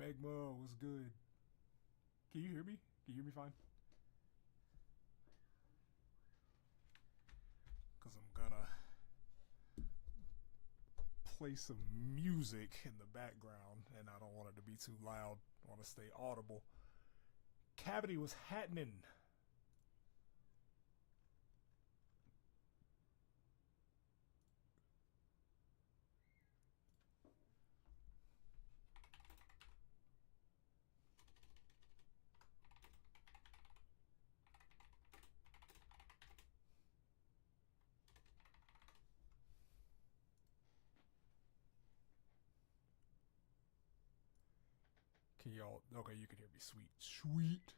Megma was good. Can you hear me? Can you hear me fine? Because I'm gonna play some music in the background and I don't want it to be too loud. I want to stay audible. Cavity was happening. Can y'all? Okay, you can hear me. Sweet, sweet.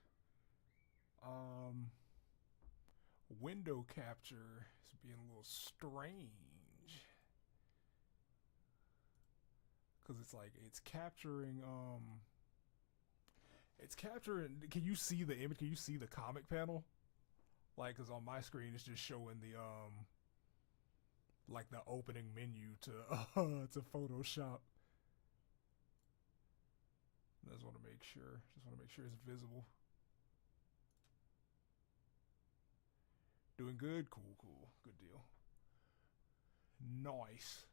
Um, window capture is being a little strange because it's like it's capturing. It's capturing. Can you see the image? Can you see the comic panel? Like, cause on my screen it's just showing the like the opening menu to to Photoshop. I just want to make sure. Just want to make sure it's visible. Doing good? Cool, cool. Good deal. Nice.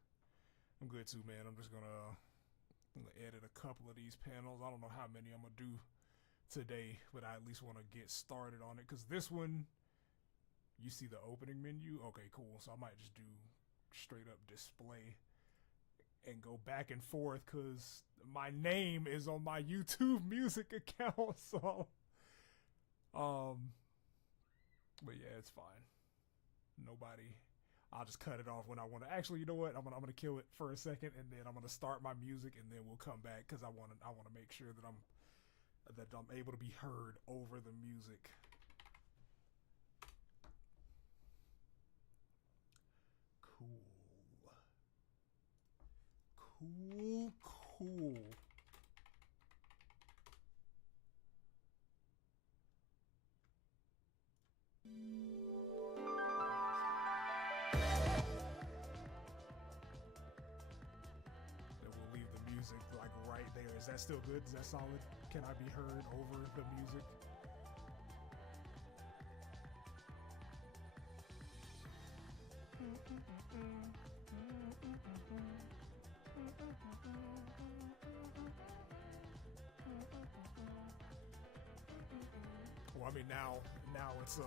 I'm good too, man. I'm gonna edit a couple of these panels. I don't know how many I'm gonna do today, but I at least want to get started on it. Cause this one, you see the opening menu? Okay, cool. So I might just do straight up display and go back and forth because my name is on my YouTube music account. So, but yeah, it's fine. Nobody. I'll just cut it off when I want to. Actually, you know what? I'm gonna kill it for a second, and then I'm gonna start my music, and then we'll come back because I want to make sure that I'm able to be heard over the music. Cool. Cool, cool. Then we'll leave the music like right there. Is that still good? Is that solid? Can I be heard over the music? Well, I mean now it's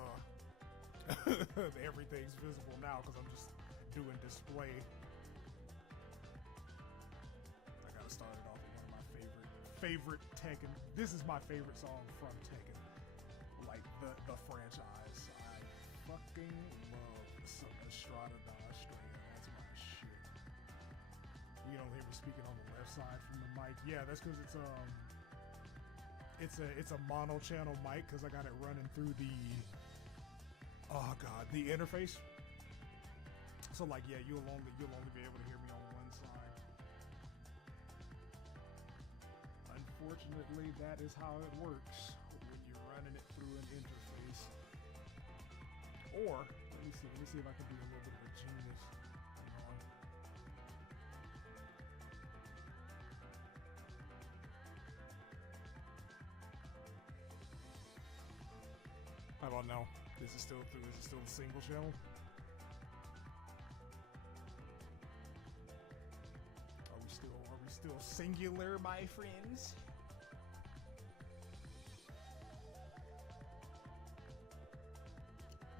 everything's visible now because I'm just doing display. I gotta start it off with one of my favorite Tekken. This is my favorite song from Tekken, like the franchise. I fucking love some Estrada da Estrella. That's my shit. You don't hear me speaking on the left side from the mic. Yeah, that's because it's a mono channel mic because I got it running through the the interface. So like yeah, you'll only be able to hear me on one side. Unfortunately, that is how it works when you're running it through an interface. Or let me see if I can be a little bit of a genius. Hang on. How about now? Is it still a single channel? Are we still singular, my friends?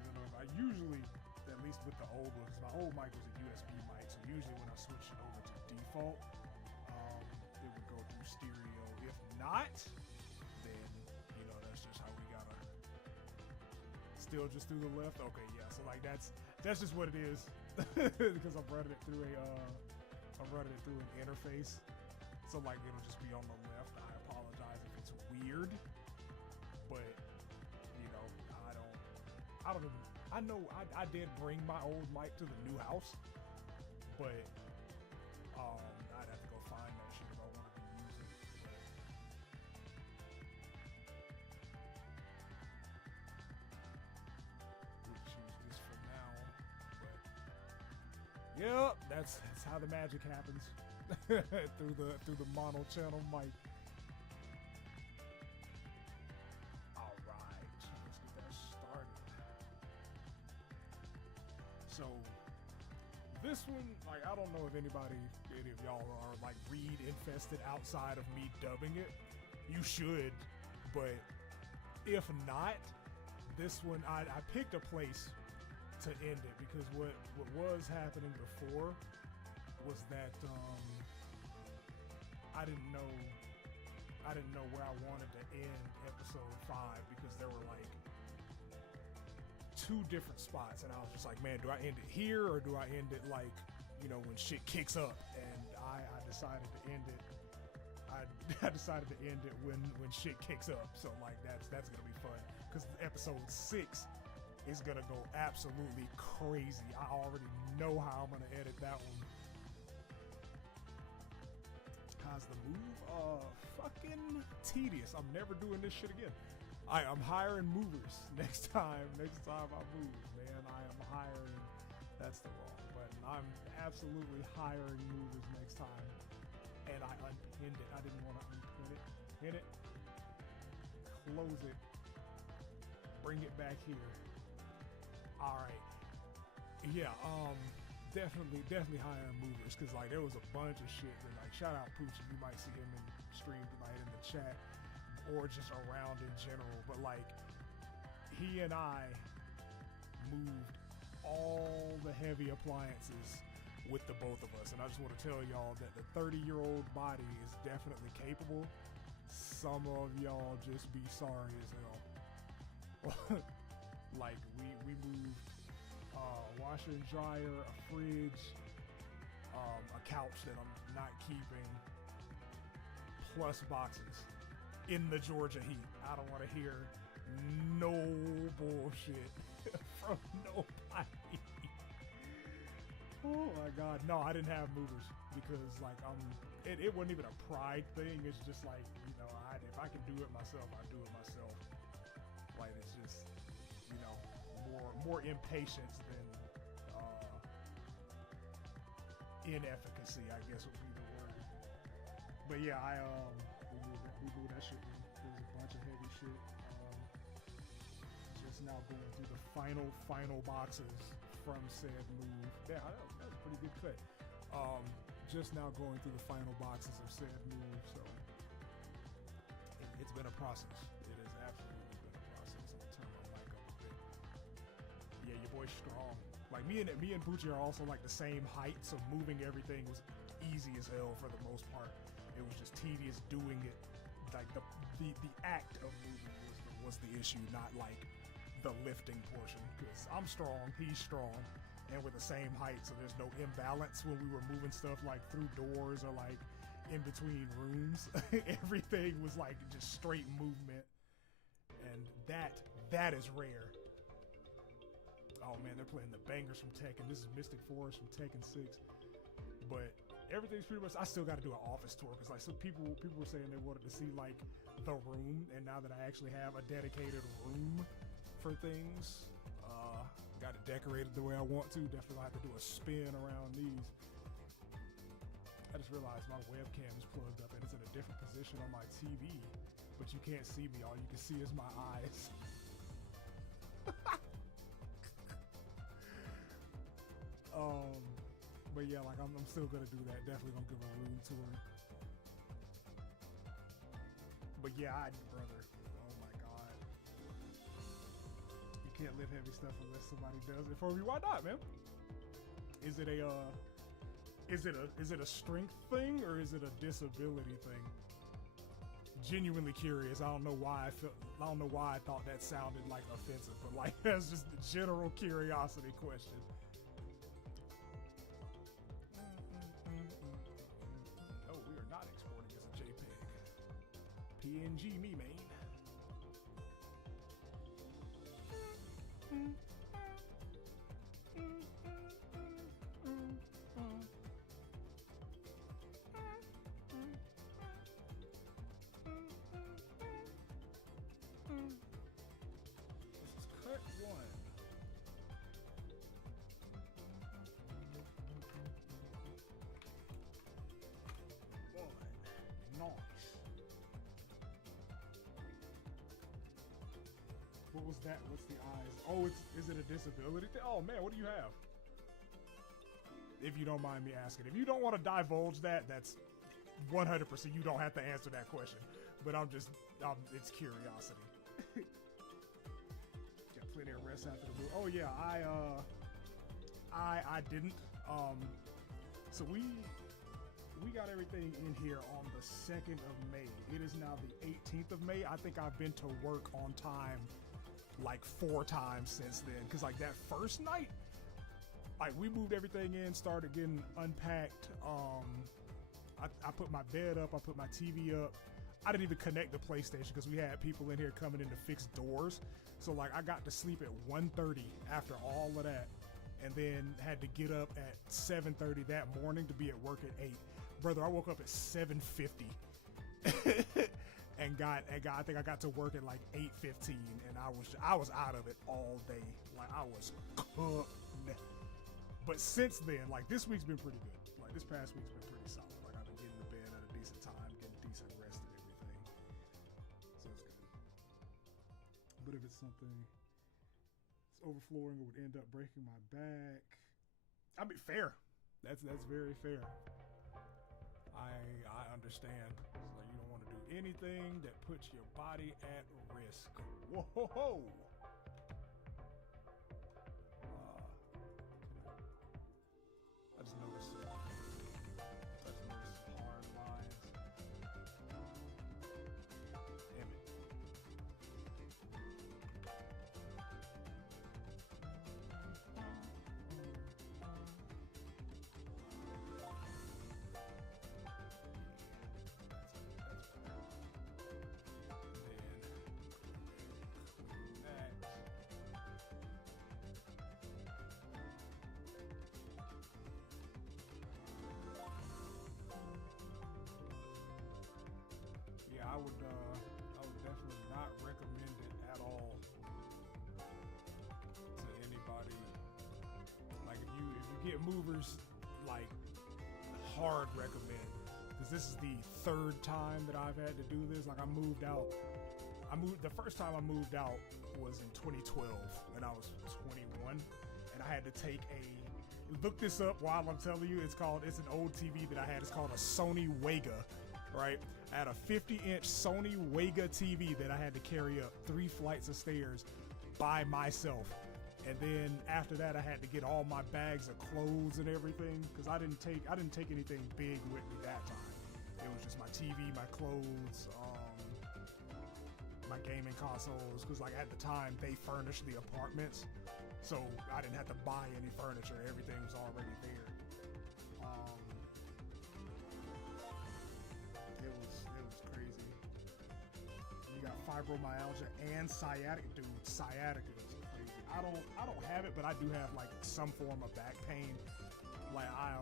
You know, I usually, at least with the old ones, my old mic was a USB mic, so usually when I switched it over to default, it would go through stereo. If not, then you know that's just how we gotta. Still just through the left. Okay, yeah. So like that's just what it is because I'm running it through an interface. So like it'll just be on the left. I apologize if it's weird, but you know I don't even. I know I did bring my old mic to the new house, but I'd have to go find that shit if I wanted to use it. Choose this for now, but yep, that's how the magic happens through the mono channel mic. So this one, like, I don't know if any of y'all are like read Infested outside of me dubbing it. You should, but if not, this one I picked a place to end it because what was happening before was that I didn't know where I wanted to end episode 5 because there were like 2 different spots, and I was just like, man, do I end it here or do I end it like, you know, when shit kicks up? And I decided to end it. I decided to end it when shit kicks up. So like that's gonna be fun because episode 6 is gonna go absolutely crazy. I already know how I'm gonna edit that one. How's the move? Fucking tedious. I'm never doing this shit again. I'm hiring movers next time I move, man. I am hiring. That's the wrong button. I'm absolutely hiring movers next time. And I unpinned it. I didn't want to unpin it. Pin it. Close it. Bring it back here. All right. Yeah. Definitely hiring movers because like there was a bunch of shit that like shout out Poochie. You might see him in stream tonight in the chat or just around in general. But like he and I moved all the heavy appliances with the both of us, and I just want to tell y'all that the 30-year-old body is definitely capable. Some of y'all just be sorry as hell. Like we moved washer and dryer, a fridge, a couch that I'm not keeping, plus boxes in the Georgia heat. I don't want to hear no bullshit from nobody. Oh my God. No, I didn't have movers because like it wasn't even a pride thing. It's just like, you know, if I can do it myself, I do it myself. Like it's just, you know, more impatience than inefficacy, I guess would be the word. But yeah, we moved that shit. There was a bunch of heavy shit. Just now going through the final boxes from said move. Yeah, that was a pretty good cut. Just now going through the final boxes of said move. So it's been a process. It has absolutely been a process. I'm gonna turn my mic up a bit. Yeah, your boy's strong. Like me and Bucci are also like the same height, so moving everything was easy as hell for the most part. It was just tedious doing it. Like the act of moving was the issue, not like the lifting portion. Because I'm strong, he's strong, and we're the same height, so there's no imbalance when we were moving stuff like through doors or like in between rooms. Everything was like just straight movement, and that is rare. Oh man, they're playing the bangers from Tekken. This is Mystic Forest from Tekken 6. But everything's pretty much, I still got to do an office tour because like some people were saying they wanted to see like the room, and now that I actually have a dedicated room for things, got it decorated the way I want to. Definitely have to do a spin around these. I just realized my webcam is plugged up and it's in a different position on my TV, but you can't see me. All you can see is my eyes. But yeah, like I'm still gonna do that. Definitely gonna give a room tour. But yeah, brother, oh my God, you can't lift heavy stuff unless somebody does it for you. Why not, man? Is it a strength thing or is it a disability thing? Genuinely curious. I don't know why I thought that sounded like offensive, but like that's just a general curiosity question. PNG me, man. This is cut 1. Nice. What was that? What's the eyes? Oh, is it a disability thing? Oh man, what do you have? if you don't mind me asking. If you don't want to divulge that, that's 100%. You don't have to answer that question. But it's curiosity. Got plenty of rest after the move. Oh yeah, I didn't. So we got everything in here on the 2nd of May. It is now the 18th of May. I think I've been to work on time like 4 times since then. Cause like that first night, like we moved everything in, started getting unpacked. I put my bed up, I put my TV up. I didn't even connect the PlayStation because we had people in here coming in to fix doors. So like I got to sleep at 1:30 after all of that, and then had to get up at 7:30 that morning to be at work at 8. Brother, I woke up at 7:50 and I think I got to work at like 8:15, and I was out of it all day. Like I was cooked. But since then, like this week's been pretty good. Like this past week's been pretty solid. Like I've been getting to bed at a decent time, getting decent rest and everything. So it's good. But if it's something it's overflowing or would end up breaking my back, I mean fair. That's very fair. I understand. It's like you don't want to do anything that puts your body at risk. Whoa. I just noticed some hard lines. Damn it. I would definitely not recommend it at all to anybody. Like if you get movers, like hard recommend, because this is the 3rd time that I've had to do this. Like I moved the first time I moved out was in 2012 when I was 21, and I had to take look this up while I'm telling you. It's an old TV that I had. It's called a Sony Wega. Right? I had a 50-inch Sony Wega TV that I had to carry up 3 flights of stairs by myself. And then after that, I had to get all my bags of clothes and everything, because I didn't take anything big with me that time. It was just my TV, my clothes, my gaming consoles, because like at the time they furnished the apartments, so I didn't have to buy any furniture. Everything was already there. It was crazy. You got fibromyalgia and sciatica. Dude, sciatica is crazy. I don't have it, but I do have like some form of back pain. Like I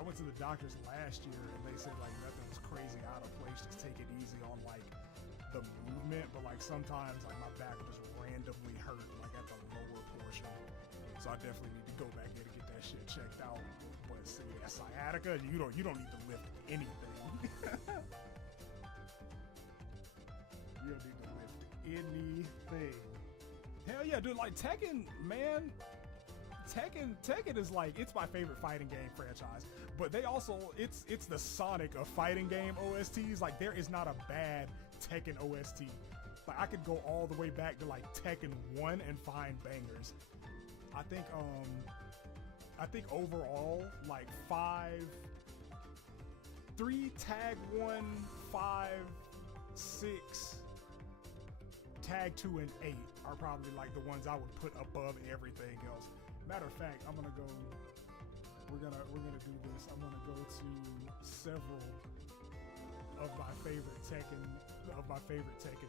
went to the doctors last year and they said like nothing was crazy out of place. Just take it easy on like the movement, but like sometimes like my back will just randomly hurt like at the lower portion. So I definitely need to go back there to get that shit checked out. But see, that sciatica, you don't need to lift anything. You don't need to lift anything. Hell yeah, dude! Like Tekken, man. Tekken is like, it's my favorite fighting game franchise. But they also, it's the Sonic of fighting game OSTs. Like there is not a bad Tekken OST. Like I could go all the way back to like Tekken 1 and find bangers. I think overall like 3 tag 1, 5, 6, tag 2, and 8 are probably like the ones I would put above everything else. Matter of fact, we're gonna do this. I'm gonna go to several of my favorite Tekken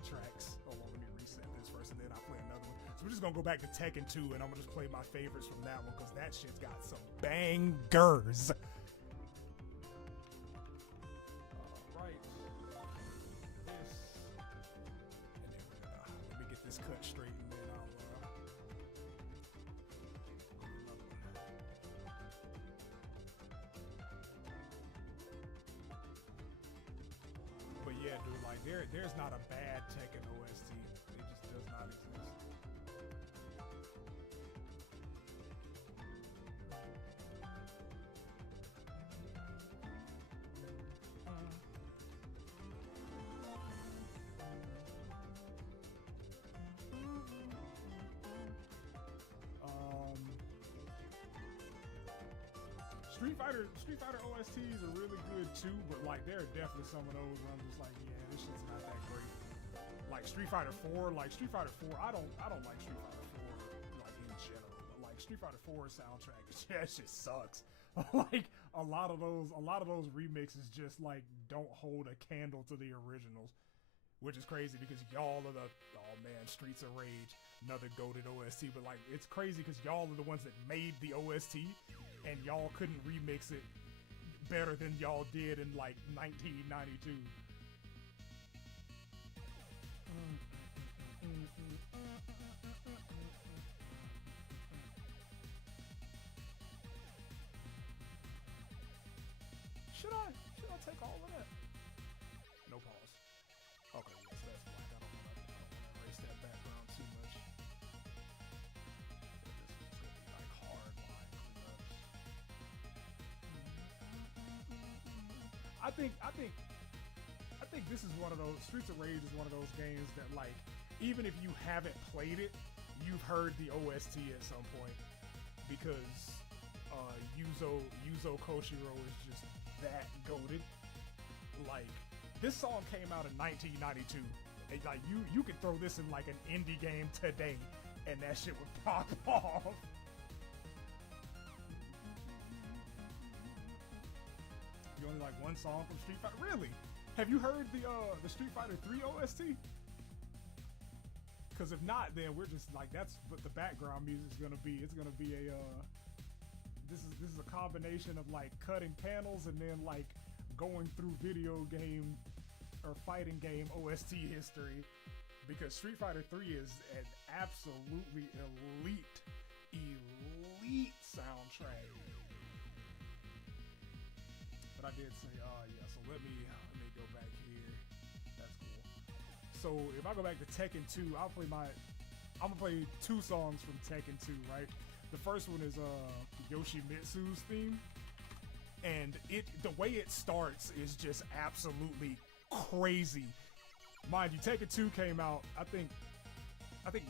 tracks. Hold on, let me reset this first, and then I'll play another one. So we're just gonna go back to Tekken 2, and I'm gonna just play my favorites from that one because that shit's got some bangers. All right, this, and then let me get this cut straight, and then I'll. But yeah, dude, like there's not a bad Tekken OST. It just does not exist. Street Fighter OSTs are really good too, but like there are definitely some of those where I'm just like, yeah, this shit's not that great. Like Street Fighter 4, I don't like Street Fighter 4 like in general, but like Street Fighter 4 soundtrack, that shit sucks. Like a lot of those remixes just like don't hold a candle to the originals, which is crazy because y'all are Streets of Rage, another goated OST, but like it's crazy because y'all are the ones that made the OST, and y'all couldn't remix it better than y'all did in like 1992. Should I take all of that? No pause. Okay, yes, that's black. I don't want to erase that background too much. This is gonna be like hard line cleanups. I think this is one of those. Streets of Rage is one of those games that like, even if you haven't played it, you've heard the OST at some point because Yuzo Koshiro is just that goated. Like this song came out in 1992, and like you could throw this in like an indie game today, and that shit would pop off. You only like one song from Street Fighter? Really? Have you heard the Street Fighter 3 OST? Because if not, then we're just like that's what the background music is gonna be. It's gonna be a this is a combination of like cutting panels and then like going through video game or fighting game OST history, because Street Fighter 3 is an absolutely elite soundtrack. But I did say, yeah, so let me go back here. That's cool. So if I go back to Tekken 2, I'm gonna play two songs from Tekken 2, right? The first one is Yoshimitsu's theme. And the way it starts is just absolutely crazy. Mind you, Tekken 2 came out, I think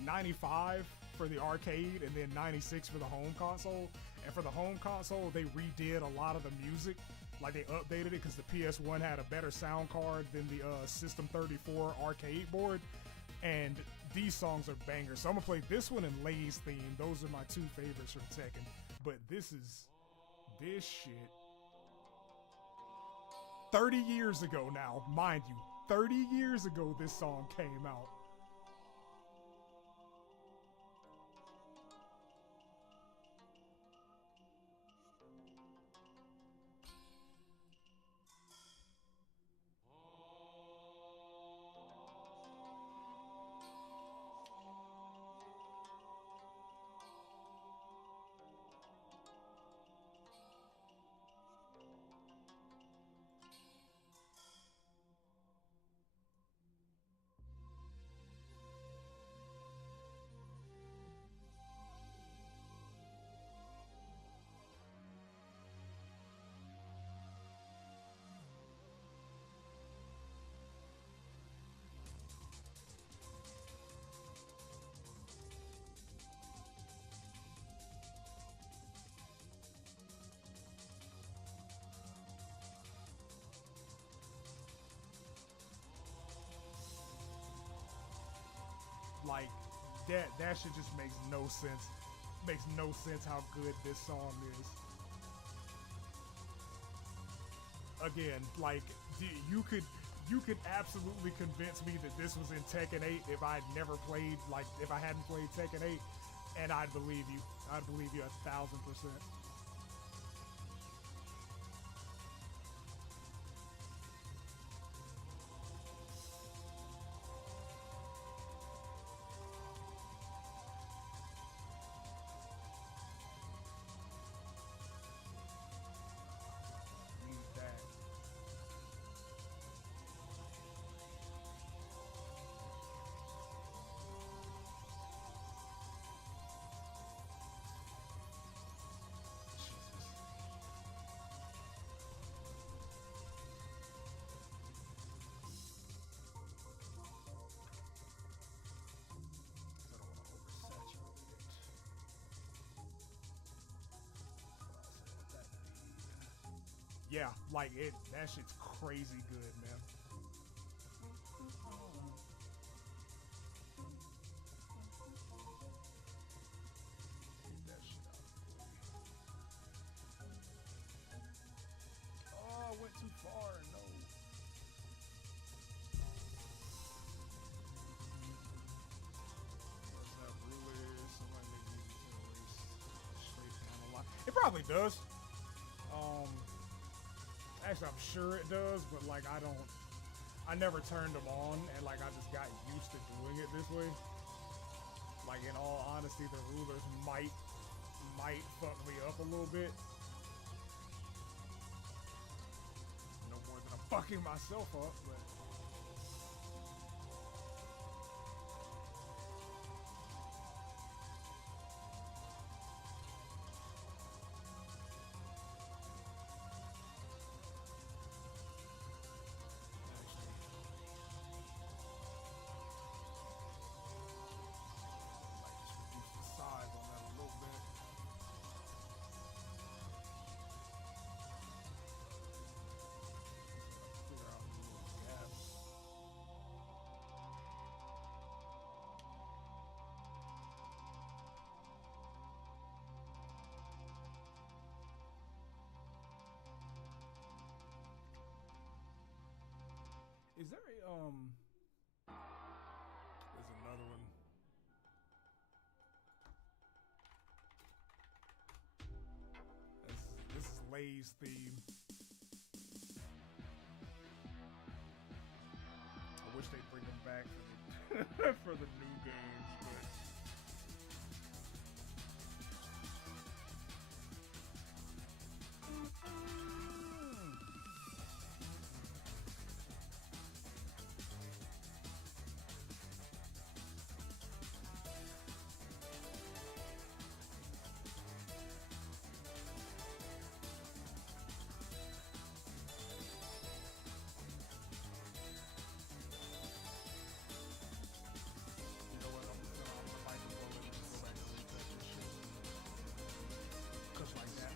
95 for the arcade and then 96 for the home console. And for the home console, they redid a lot of the music. Like they updated it because the PS1 had a better sound card than the System 34 arcade board. And these songs are bangers. So I'm gonna play this one and Lay's theme. Those are my two favorites from Tekken. But this shit 30 years ago now, mind you, 30 years ago this song came out. Like that shit just makes no sense. Makes no sense how good this song is. Again, like you could absolutely convince me that this was in Tekken 8 if I hadn't played Tekken 8, and I'd believe you. I'd believe you 1,000%. yeah, like that shit's crazy good, man. Get that shit out of the way. Oh, I went too far. No. Does that ruler? Somebody may use it to erase straight down a line. It probably does. Actually, I'm sure it does, but like I never turned them on, and like I just got used to doing it this way. Like in all honesty, the rulers might fuck me up a little bit. No more than I'm fucking myself up, but. Is there a there's another one. This is Lay's theme. I wish they'd bring them back for the for the new games, but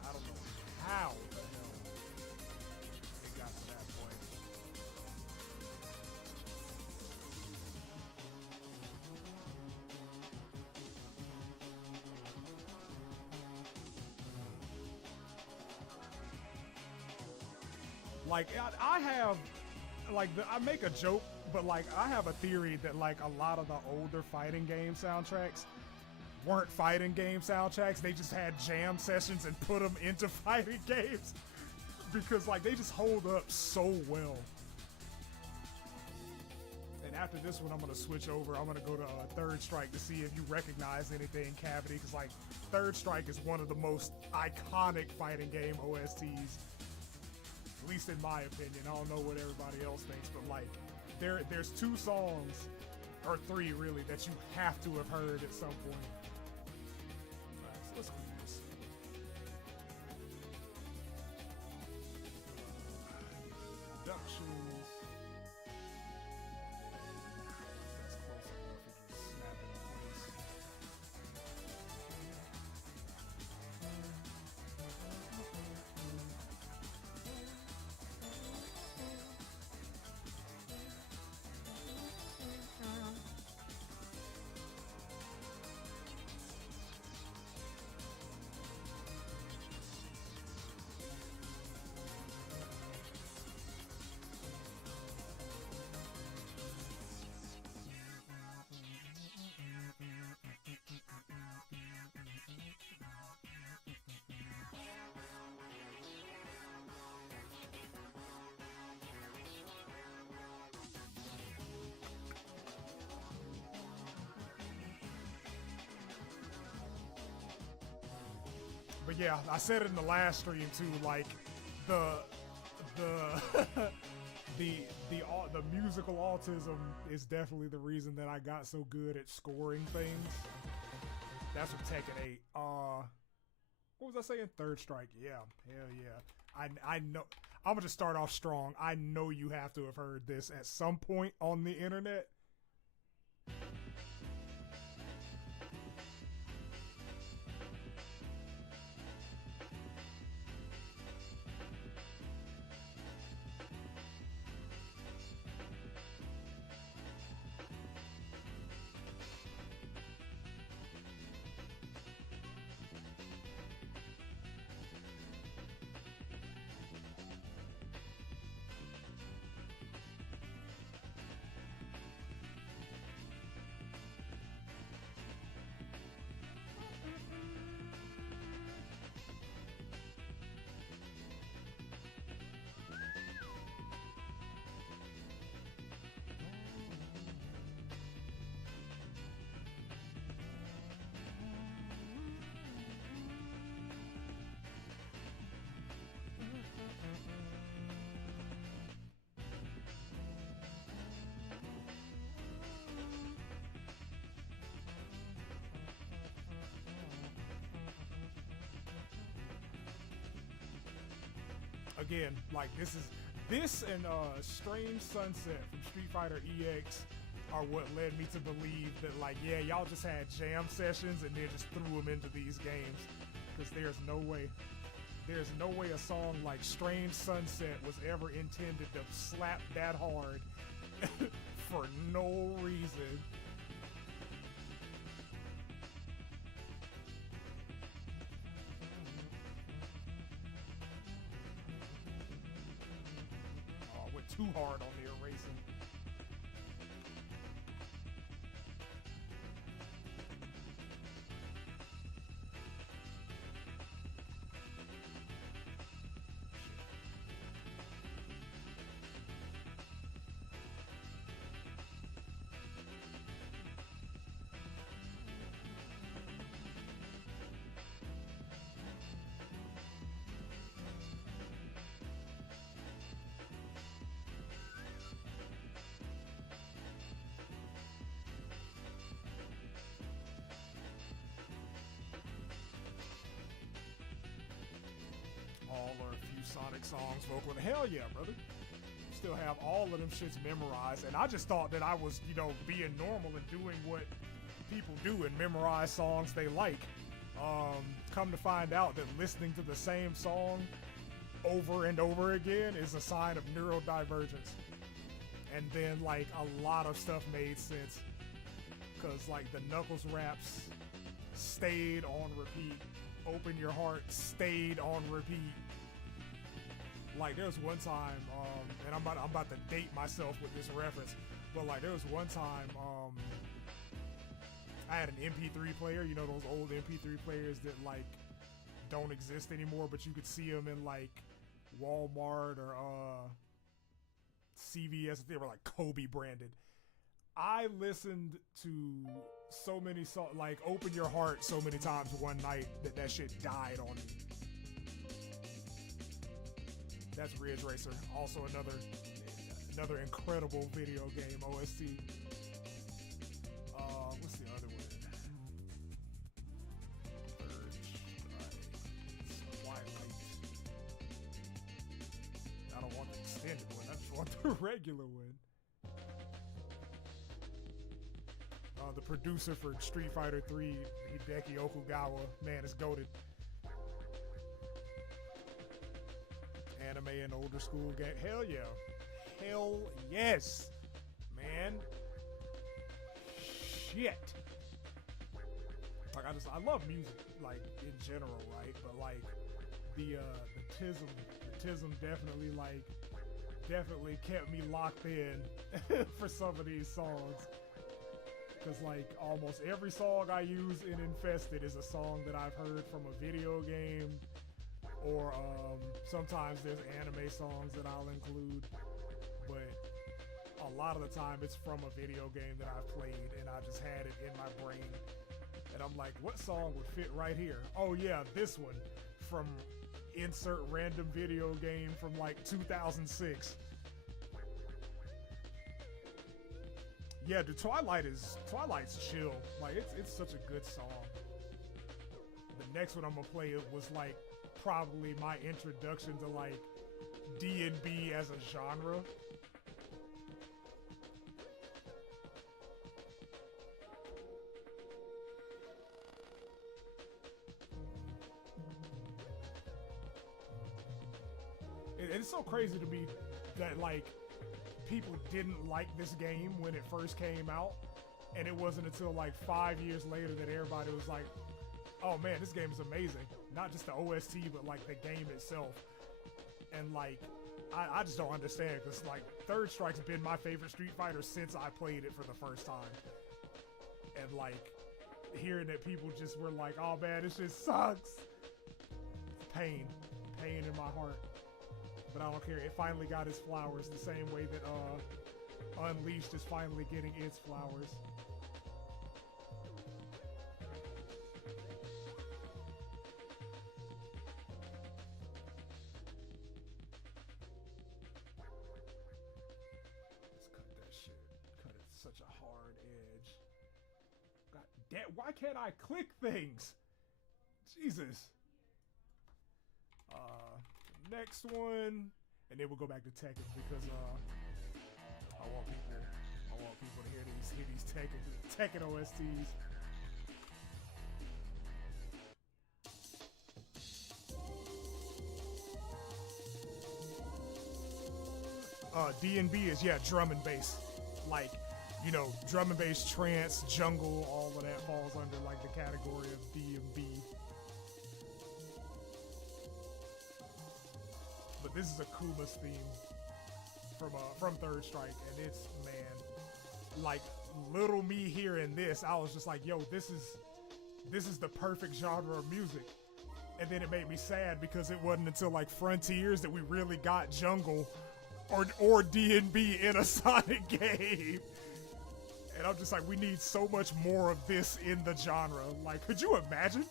how the hell it got to that point. Like I have, like I make a joke, but like I have a theory that like a lot of the older fighting game soundtracks weren't fighting game soundtracks. They just had jam sessions and put them into fighting games because like they just hold up so well. And after this one, I'm gonna switch over. I'm gonna go to Third Strike to see if you recognize anything, Cavity, because like Third Strike is one of the most iconic fighting game OSTs, at least in my opinion. I don't know what everybody else thinks, but like there's 2 songs, or 3 really, that you have to have heard at some point. Let's do this. Deductions. That's close enough. It can snap into place. But yeah, I said it in the last stream too. Like the the musical autism is definitely the reason that I got so good at scoring things. That's from Tekken 8. What was I saying? Third Strike. Yeah, hell yeah. I know. I'm gonna just start off strong. I know you have to have heard this at some point on the internet. again, like this and Strange Sunset from Street Fighter EX are what led me to believe that, like, yeah, y'all just had jam sessions and then just threw them into these games, because there's no way a song like Strange Sunset was ever intended to slap that hard for no reason. Oh, I went too hard on the erasing. All or a few Sonic songs vocal. Hell yeah, brother. Still have all of them shits memorized. And I just thought that I was, you know, being normal and doing what people do and memorize songs they like. Come to find out that listening to the same song over and over again is a sign of neurodivergence. And then, like, a lot of stuff made sense. Because, like, the Knuckles raps stayed on repeat. Open Your Heart stayed on repeat. Like, there was one time, and I'm about to date myself with this reference, but like there was one time, I had an MP3 player, you know, those old MP3 players that like don't exist anymore, but you could see them in like Walmart or CVS. They were like Kobe branded. I listened to so many songs, like Open Your Heart, so many times one night that shit died on me. That's Ridge Racer, also another incredible video game OST. What's the other one? Third Strike, Twilight. I don't want the extended one. I just want the regular one. The producer for Street Fighter 3, Hideki Okugawa, man, is goated. Anime and older school game. Hell yeah. Hell yes. Man. Shit. Like I love music, like in general, right? But like the tism definitely kept me locked in for some of these songs. Cause like almost every song I use in Infested is a song that I've heard from a video game, or sometimes there's anime songs that I'll include, but a lot of the time it's from a video game that I've played and I just had it in my brain. And I'm like, what song would fit right here? Oh yeah, this one from insert random video game from like 2006. Yeah, dude, Twilight's chill. Like it's such a good song. The next one I'm gonna play was like probably my introduction to like D&B as a genre. It's so crazy to me that like people didn't like this game when it first came out, and it wasn't until like 5 years later that everybody was like, oh man, this game is amazing. Not just the OST, but like the game itself. And like I just don't understand, because like Third Strike's been my favorite Street Fighter since I played it for the first time. And like hearing that people just were like, oh man, this just sucks. Pain in my heart. But I don't care. It finally got its flowers the same way that Unleashed is finally getting its flowers. Let's cut that shit. Cut it such a hard edge. God damn, why can't I click things? Jesus. Next one, and then we'll go back to Tekken because I want people to hear these Tekken OSTs. D&B is drum and bass, like, you know, drum and bass, trance, jungle, all of that falls under like the category of D&B. But this is Akuma's theme from Third Strike, and it's, man, like, little me hearing this, I was just like, yo, this is the perfect genre of music. And then it made me sad because it wasn't until like Frontiers that we really got jungle or D&B in a Sonic game. And I'm just like, we need so much more of this in the genre. Like, could you imagine?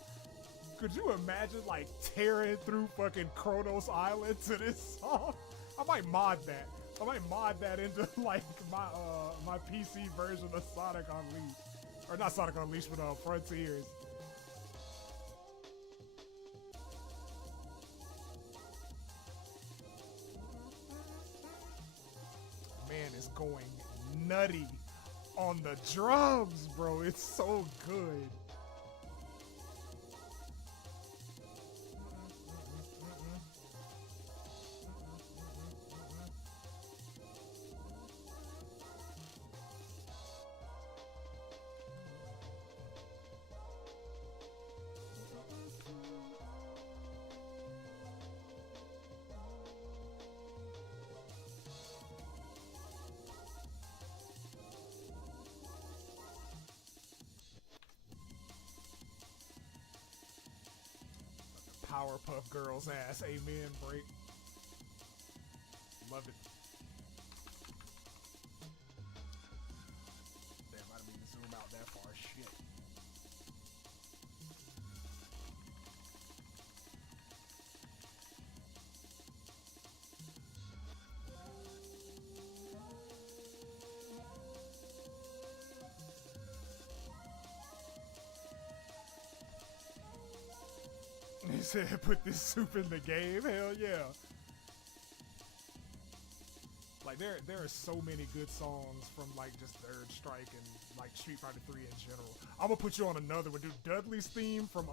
Could you imagine, like, tearing through fucking Kronos Island to this song? I might mod that. I might mod that into, like, my PC version of Sonic Unleashed. Or not Sonic Unleashed, but Frontiers. Man is going nutty on the drums, bro. It's so good. Powerpuff Girls ass. Amen, break. Love it. Damn, I didn't mean to zoom out that far. Shit. He said, put this soup in the game. Hell yeah. Like, there are so many good songs from, like, just Third Strike and, like, Street Fighter 3 in general. I'm gonna put you on another one, dude. Dudley's theme from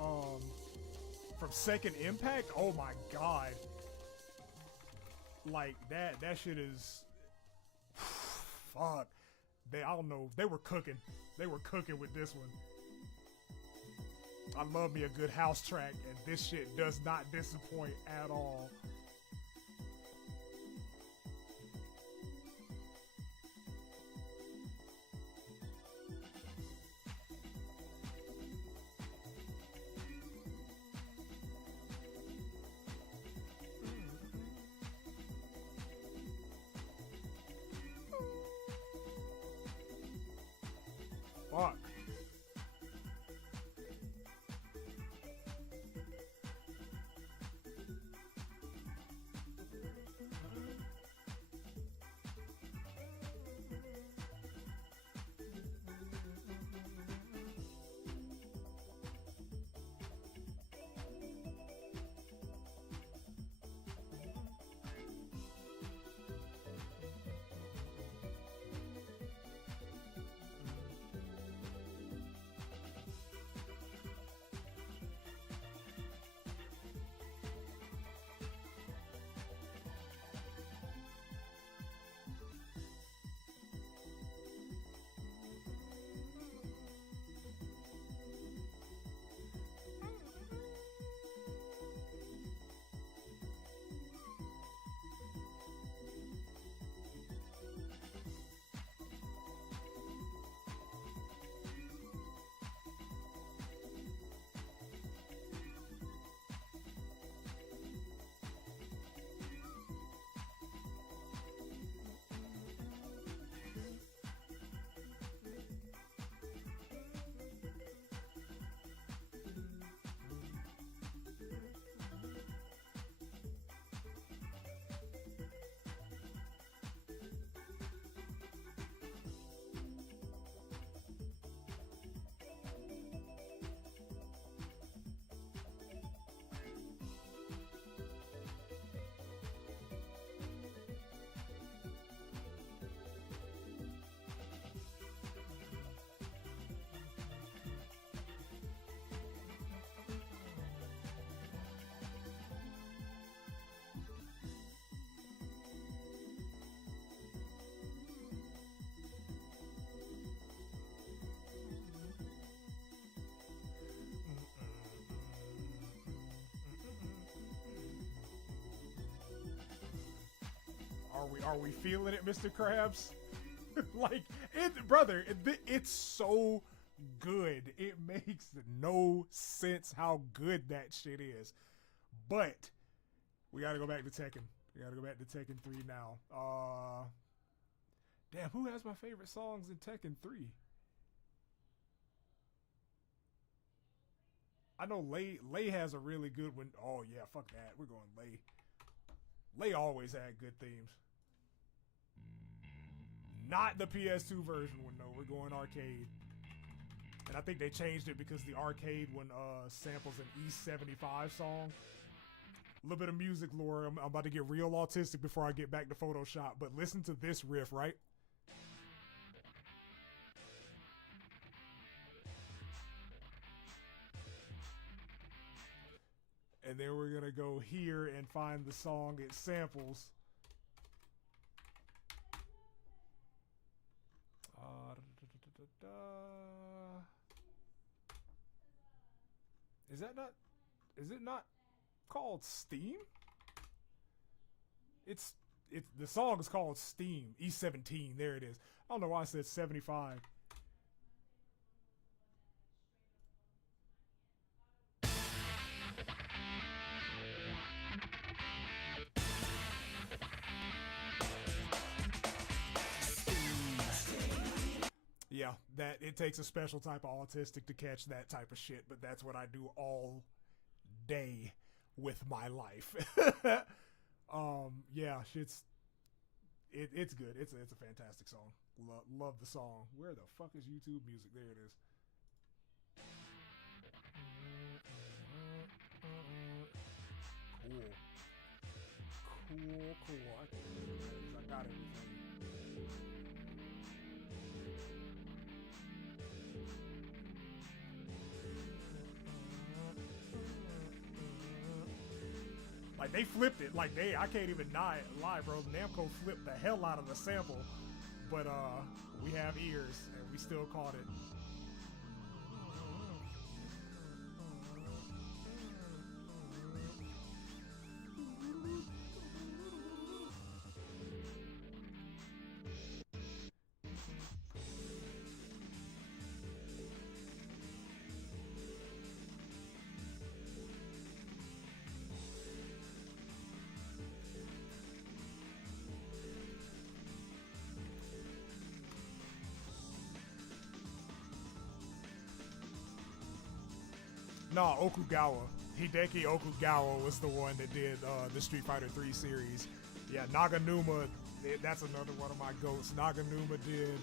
Second Impact. Oh my god. Like, that shit is... Fuck. I don't know. They were cooking. They were cooking with this one. I love me a good house track, and this shit does not disappoint at all. Fuck. Are we feeling it, Mr. Krabs? Like, brother, it's so good. It makes no sense how good that shit is. But we gotta go back to Tekken. We gotta go back to Tekken 3 now. Damn, who has my favorite songs in Tekken 3? I know Lei has a really good one. Oh yeah, fuck that. We're going Lei. Lei always had good themes. Not the PS2 version one, though. We're going arcade. And I think they changed it because the arcade one samples an E75 song. A little bit of music lore. I'm about to get real autistic before I get back to Photoshop. But listen to this riff, right? And then we're going to go here and find the song it samples. Is it not called Steam? It's the song is called Steam. E17, there it is. I don't know why I said 75. Yeah, that it takes a special type of autistic to catch that type of shit, but that's what I do all day with my life. Yeah, it's good. It's a fantastic song. Love the song. Where the fuck is YouTube music? There it is. Cool. I got everything. Like, they flipped it. Like, I can't even lie, bro. Namco flipped the hell out of the sample. But, we have ears, and we still caught it. No, Okugawa. Hideki Okugawa was the one that did the Street Fighter 3 series. Yeah, Naganuma, that's another one of my goats. Naganuma did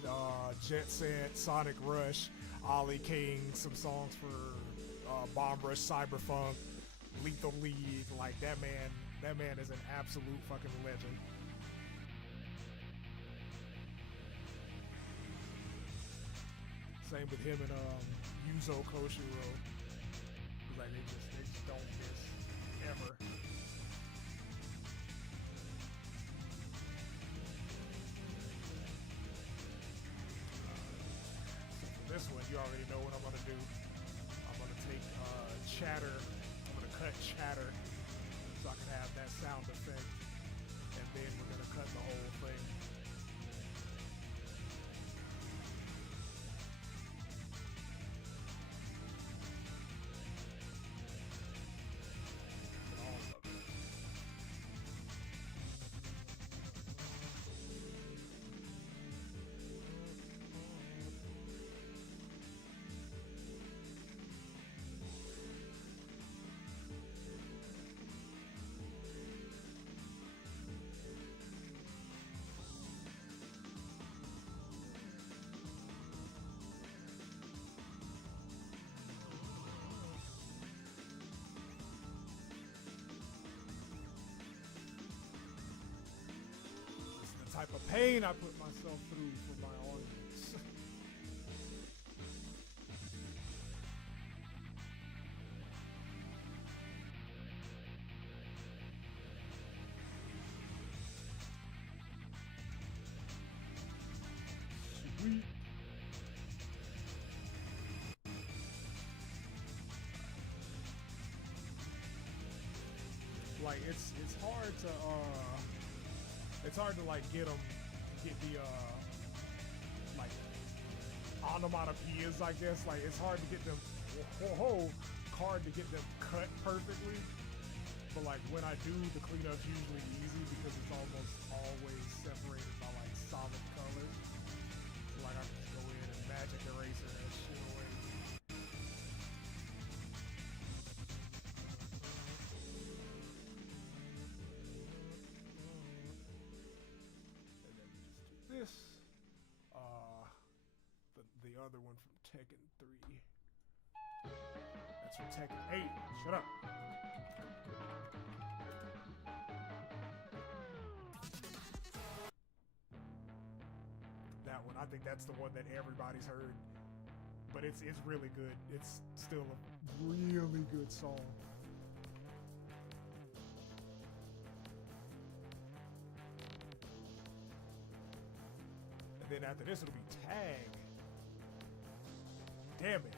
Jet Set, Sonic Rush, Ollie King, some songs for Bomb Rush, Cyberpunk, Lethal League. Like, that man is an absolute fucking legend. Same with him and Yuzo Koshiro. Like, they just don't miss ever. For this one, you already know what I'm gonna do. I'm gonna take chatter. I'm gonna cut chatter so I can have that sound effect, and then we're gonna cut the whole thing. Type of pain I put myself through for my audience. Sweet. Like, it's hard to It's hard to like get the like onomatopoeias, I guess. Like it's hard to get them hard to get them cut perfectly. But like when I do, the cleanup's usually easy because it's almost always separated by like solid colors. So like I can just go in and magic eraser that shit away. And then we just do this. The other one from Tekken 3. That's from Tekken 8. Shut up. That one, I think that's the one that everybody's heard. But it's really good. It's still a really good song. And then after this, it'll be Tag. Damn it.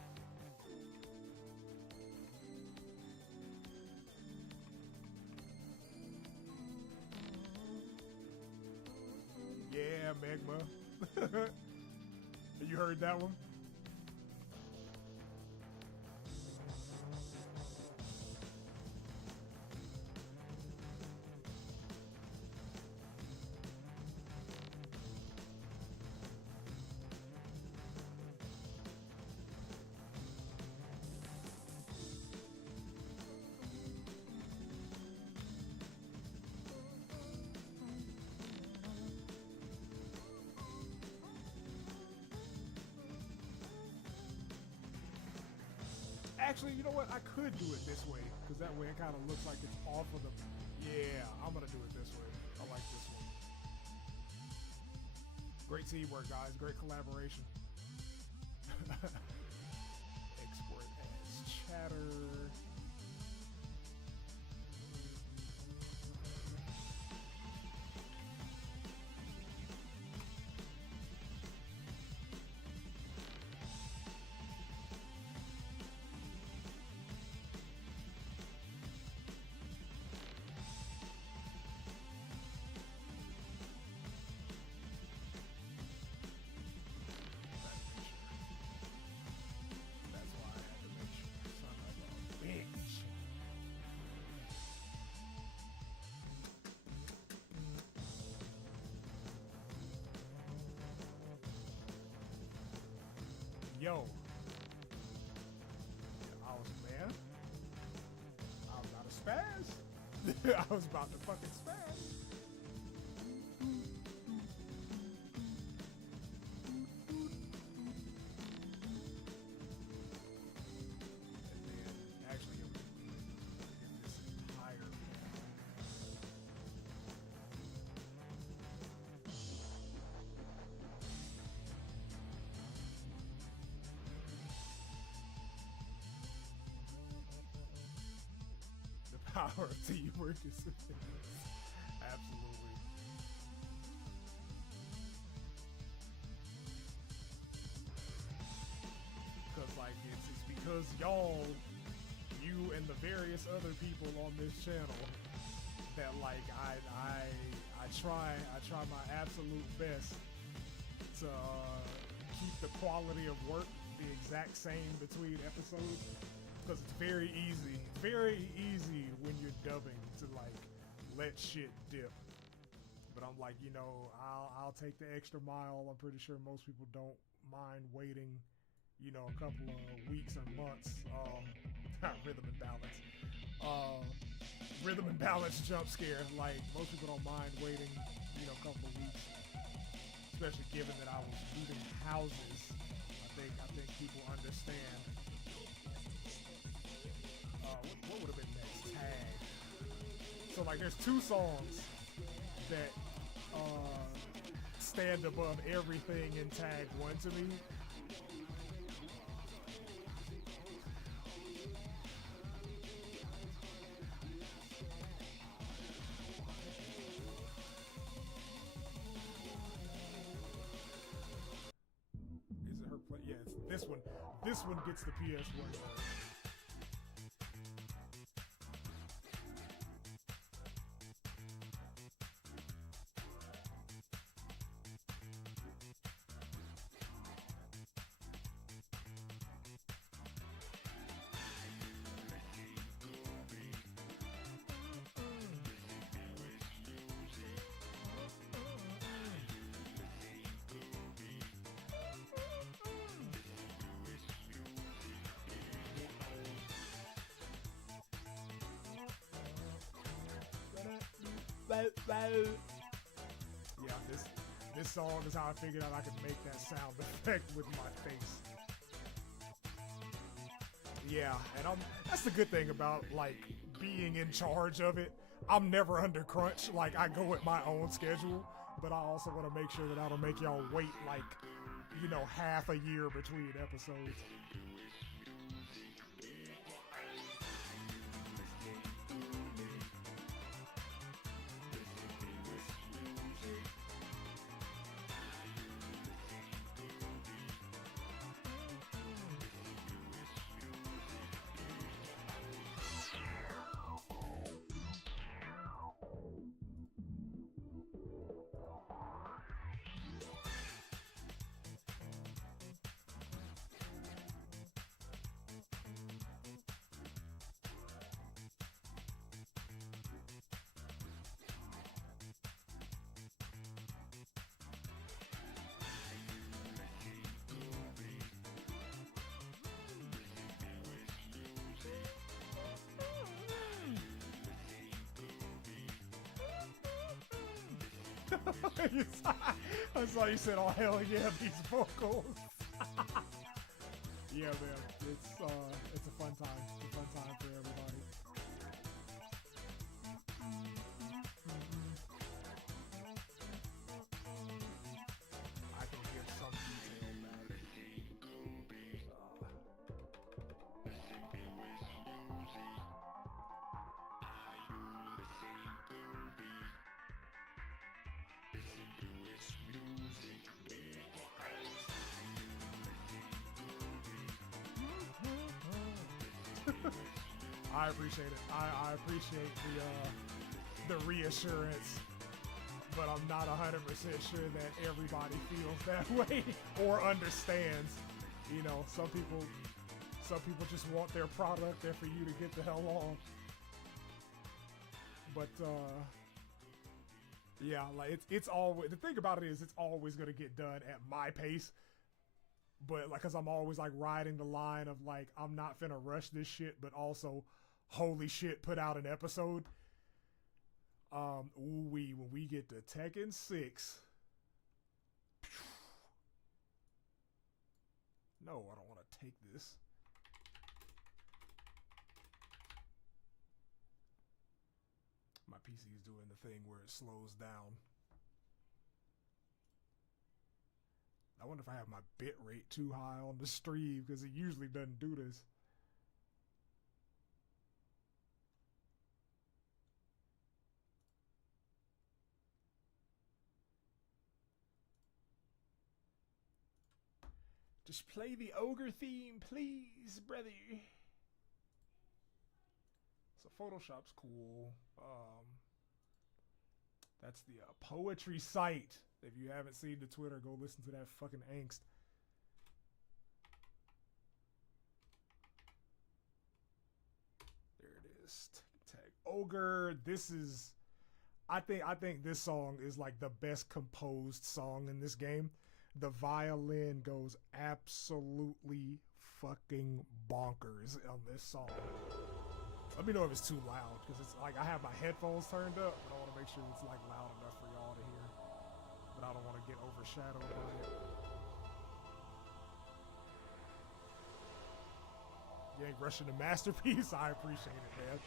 Yeah, Magma. You heard that one? Actually, you know what? I could do it this way, because that way it kind of looks like it's off of the... Yeah, I'm going to do it this way. I like this one. Great teamwork, guys. Great collaboration. Export as chatter. Yo, I was, man, I was about to spaz. I was about to fucking spaz. And then, actually, in this entire power of teamwork is absolutely. Because like it's because y'all, you and the various other people on this channel that like I try my absolute best to keep the quality of work the exact same between episodes. Because it's very easy. It's very easy when you're dubbing to like let shit dip. But I'm like, you know, I'll take the extra mile. I'm pretty sure most people don't mind waiting, you know, a couple of weeks or months. Not rhythm and balance. Rhythm and balance jump scare. Like most people don't mind waiting, you know, a couple of weeks. Especially given that I was looting houses. I think people understand. What would have been next? Tag. So like there's two songs that stand above everything in Tag 1 to me. Is it her play? Yeah, it's this one. This one gets the PS1. Yeah, this song is how I figured out I could make that sound effect with my face. Yeah, and that's the good thing about like being in charge of it. I'm never under crunch. Like I go at my own schedule, but I also want to make sure that I don't make y'all wait like, you know, half a year between episodes. I saw you said, "Oh hell yeah, these vocals." Yeah, man, it's a fun time. It's a fun time for everybody. I can give some detail about it. I appreciate it. I appreciate the reassurance, but I'm not 100% sure that everybody feels that way or understands. You know, some people just want their product and for you to get the hell on. But yeah, like it's always, the thing about it is it's always gonna get done at my pace. But like, cause I'm always like riding the line of like, I'm not finna rush this shit, but also, holy shit, put out an episode. When we get to Tekken 6. No, I don't want to take this. My PC is doing the thing where it slows down. I wonder if I have my bit rate too high on the stream, because it usually doesn't do this. Just play the ogre theme, please, brother. So Photoshop's cool. That's the poetry site. If you haven't seen the Twitter, go listen to that fucking angst. There it is. Tag ogre. This is, I think this song is like the best composed song in this game. The violin goes absolutely fucking bonkers on this song. Let me know if it's too loud, because it's like I have my headphones turned up, but I want to make sure it's like loud enough for y'all to hear. But I don't want to get overshadowed by it. You ain't rushing the masterpiece? I appreciate it, man.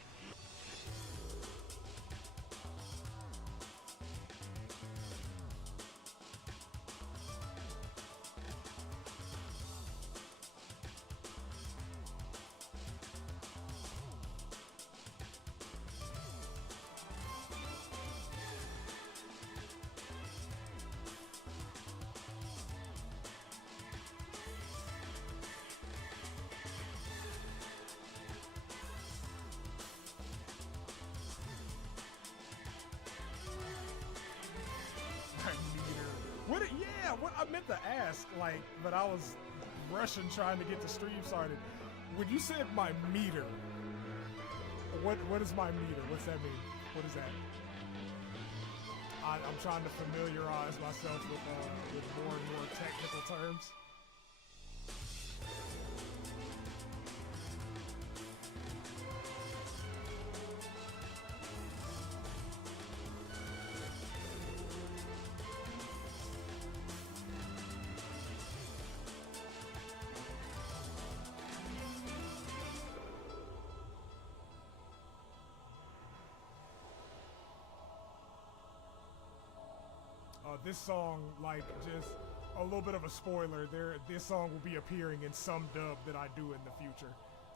What I meant to ask, like, but I was rushing trying to get the stream started. When you said my meter, what is my meter? What's that mean? What is that? I'm trying to familiarize myself with more and more technical terms. This song, like, just a little bit of a spoiler. This song will be appearing in some dub that I do in the future.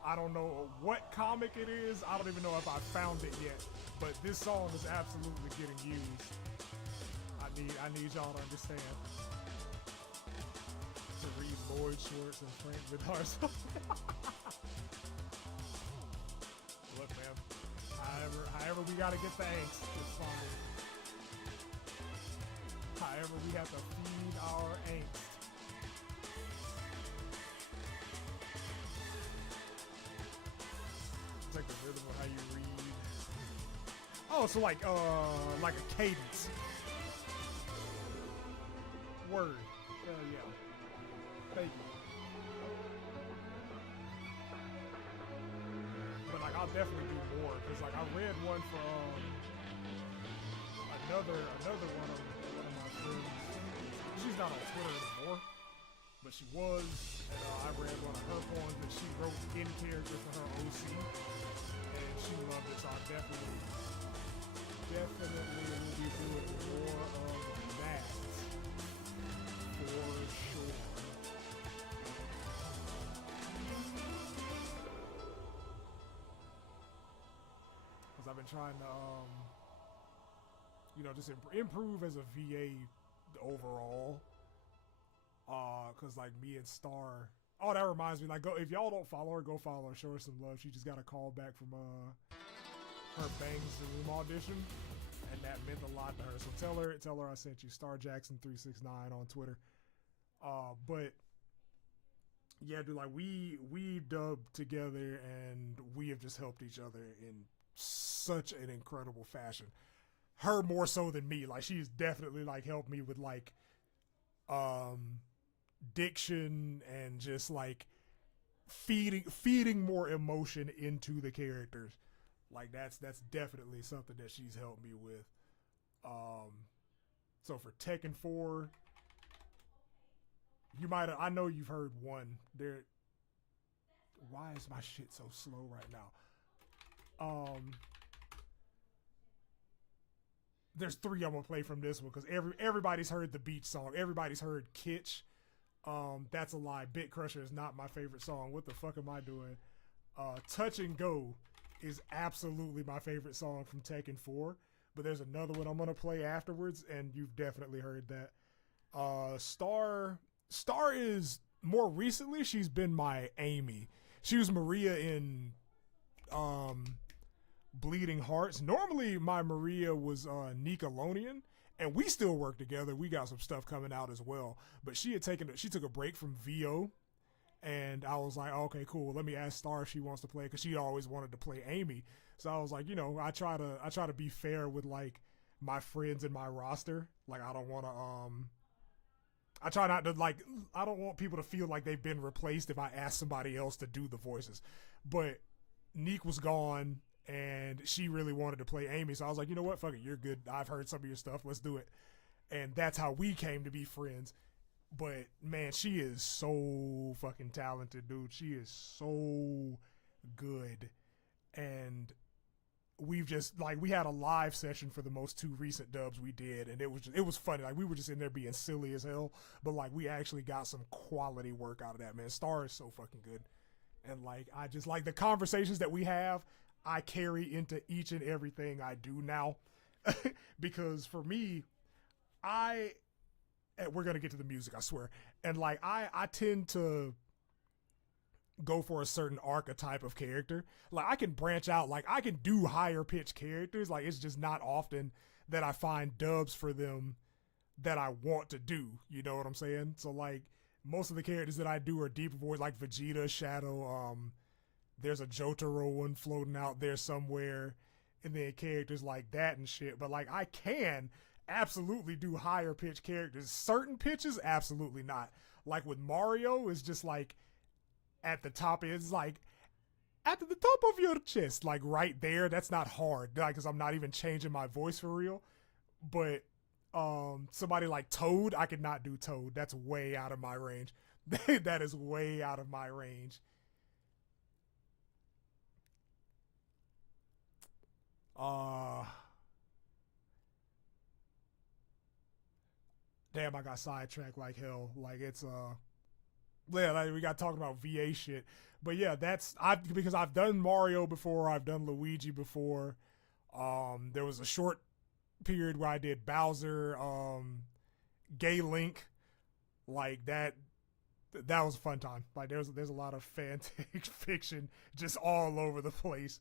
I don't know what comic it is. I don't even know if I found it yet. But this song is absolutely getting used. I need y'all to understand. To read Lloyd Schwartz and Frank Vidar's. Look, man. However we gotta get the angst, it's fine. However we have to feed our angst. It's like the rhythm of how you read. Oh, so like a cadence. Word. Yeah. Thank you. But like I'll definitely do more because like I read one for another one of my friends. She's not on Twitter anymore, but she was. And I read one of her poems that she wrote in character for her OC, and she loved it. So I definitely will be doing more of that for sure. Because I've been trying to, just improve as a VA overall. Cause like me and Star. Oh, that reminds me. Like, if y'all don't follow her, go follow her. Show her some love. She just got a call back from her Bangs the Room audition, and that meant a lot to her. So tell her I sent you. Star Jackson 369 on Twitter. But yeah, dude, like we dubbed together, and we have just helped each other in such an incredible fashion. Her more so than me. Like she's definitely like helped me with like diction and just like feeding more emotion into the characters. Like that's definitely something that she's helped me with. So for Tekken 4, you might I know you've heard one. Why is my shit so slow right now? There's 3 I'm gonna play from this one because everybody's heard the beach song. Everybody's heard Kitsch. That's a lie. Bit Crusher is not my favorite song. What the fuck am I doing? Touch and Go is absolutely my favorite song from Tekken 4. But there's another one I'm gonna play afterwards, and you've definitely heard that. Star is more recently. She's been my Amy. She was Maria in Bleeding Hearts. Normally my Maria was Nickelodeon, and we still work together. We got some stuff coming out as well. But she took a break from VO, and I was like, okay, cool. Let me ask Star if she wants to play, because she always wanted to play Amy. So I was like, I try to be fair with like my friends in my roster. Like I don't want to I try not to like I don't want people to feel like they've been replaced if I ask somebody else to do the voices. But Neek was gone, and she really wanted to play Amy, so I was like, you know what, fuck it, you're good. I've heard some of your stuff, let's do it. And that's how we came to be friends. But man, she is so fucking talented, dude. She is so good. And we've just like we had a live session for the most 2 recent dubs we did, and it was funny. Like we were just in there being silly as hell, but like we actually got some quality work out of that, man. Star is so fucking good. And like I just like the conversations that we have, I carry into each and everything I do now. Because for me, we're gonna get to the music, I swear. And like I tend to go for a certain archetype of character. Like I can branch out, like I can do higher pitched characters. Like it's just not often that I find dubs for them that I want to do. You know what I'm saying? So like most of the characters that I do are deeper voice, like Vegeta, Shadow. There's a Jotaro one floating out there somewhere, and then characters like that and shit. But like I can absolutely do higher pitched characters. Certain pitches, absolutely not. Like with Mario, it's just like at the top. It's like at the top of your chest, like right there. That's not hard, like, because I'm not even changing my voice for real. But somebody like Toad, I could not do Toad. That's way out of my range. That is way out of my range. damn, I got sidetracked like hell. Like it's yeah, like we got talking about VA shit. But yeah, because I've done Mario before, I've done Luigi before. There was a short period where I did Bowser, Gay Link, like that. That was a fun time. Like there's a lot of fan fiction just all over the place.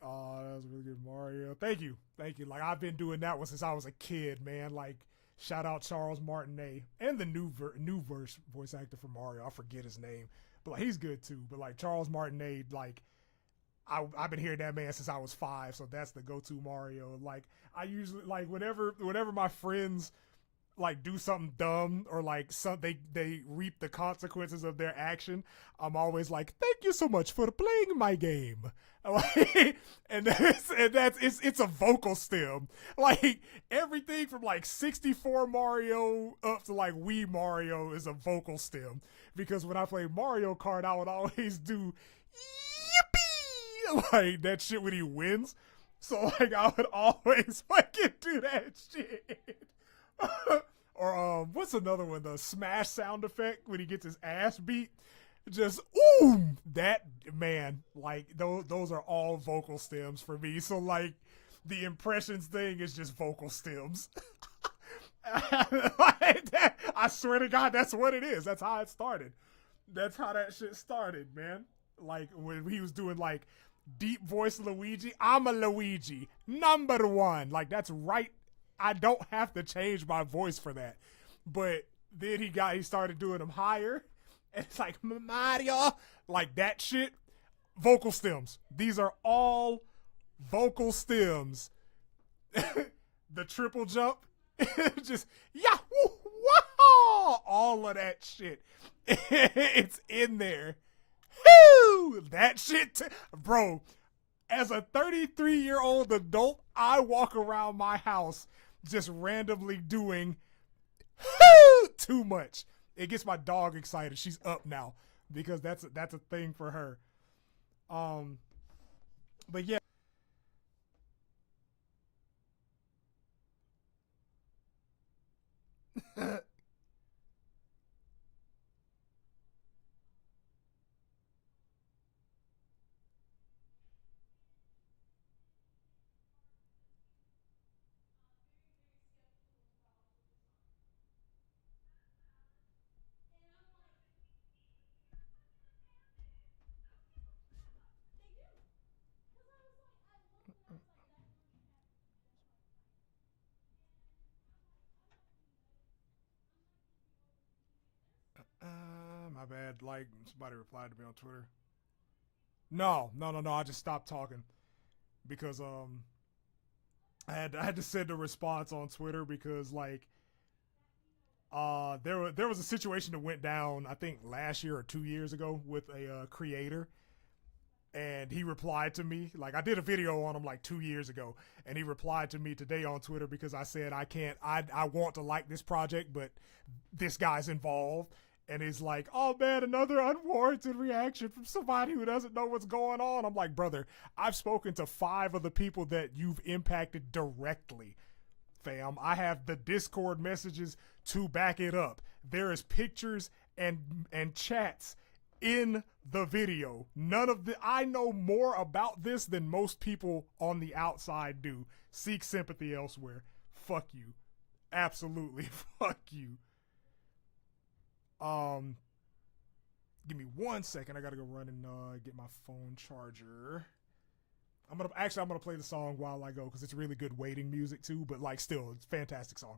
That was a really good Mario. Thank you. Like I've been doing that one since I was a kid, man. Like shout out Charles Martinet and the new voice actor for Mario. I forget his name, but like he's good too. But like Charles Martinet, like I've been hearing that man since I was 5, so that's the go-to Mario. Like I usually like whenever my friends like do something dumb or like they reap the consequences of their action, I'm always like, thank you so much for playing my game. and it's a vocal stem. Like everything from like 64 Mario up to like Wii Mario is a vocal stem, because when I play Mario Kart I would always do yippee like that shit when he wins. So like I would always fucking do that shit. Or what's another one? The smash sound effect when he gets his ass beat. Just that man. Like those are all vocal stems for me. So like the impressions thing is just vocal stems. Like that, I swear to God, that's what it is. That's how it started. That's how that shit started, man. Like when he was doing like deep voice Luigi. I'm a Luigi, #1. Like that's right. I don't have to change my voice for that. But then he started doing them higher. And it's like Mario, like that shit. Vocal stems. These are all vocal stems. The triple jump. Just yahoo, wow, all of that shit. It's in there. Woo! That shit, bro. As a 33-year-old adult, I walk around my house just randomly doing too much. It gets my dog excited. She's up now because that's a thing for her. But yeah. My bad. Like somebody replied to me on Twitter. No. I just stopped talking because I had to send a response on Twitter because like there was a situation that went down I think last year or 2 years ago with a creator, and he replied to me. Like I did a video on him like 2 years ago, and he replied to me today on Twitter because I said I want to like this project, but this guy's involved. And he's like, oh man, another unwarranted reaction from somebody who doesn't know what's going on. I'm like, brother, I've spoken to 5 of the people that you've impacted directly, fam. I have the Discord messages to back it up. There is pictures and chats in the video. I know more about this than most people on the outside do. Seek sympathy elsewhere. Fuck you. Absolutely fuck you. Give me 1 second. I gotta go run and get my phone charger. I'm gonna play the song while I go because it's really good waiting music too. But like, still, it's a fantastic song.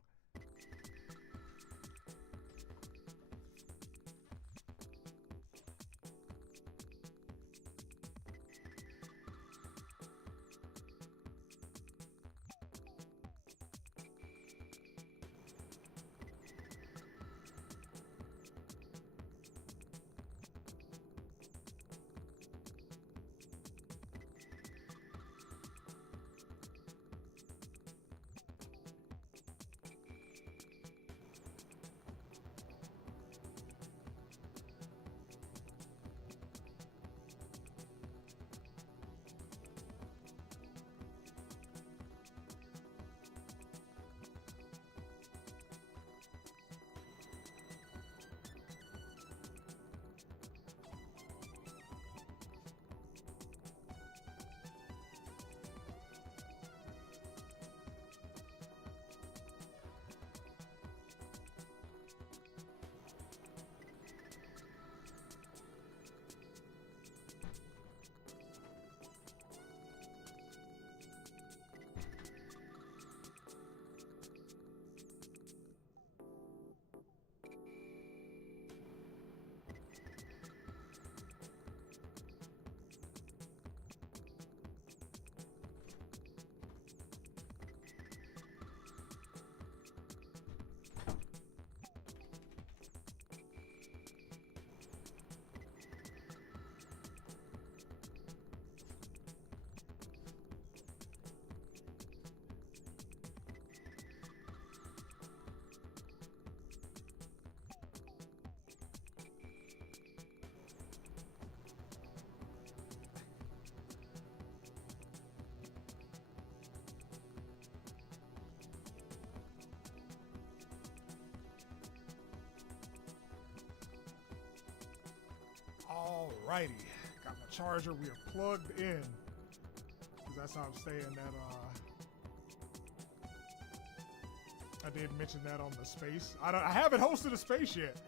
Alrighty, got my charger. We are plugged in because that's how I'm staying that. I did mention that on the space. I haven't hosted a space yet.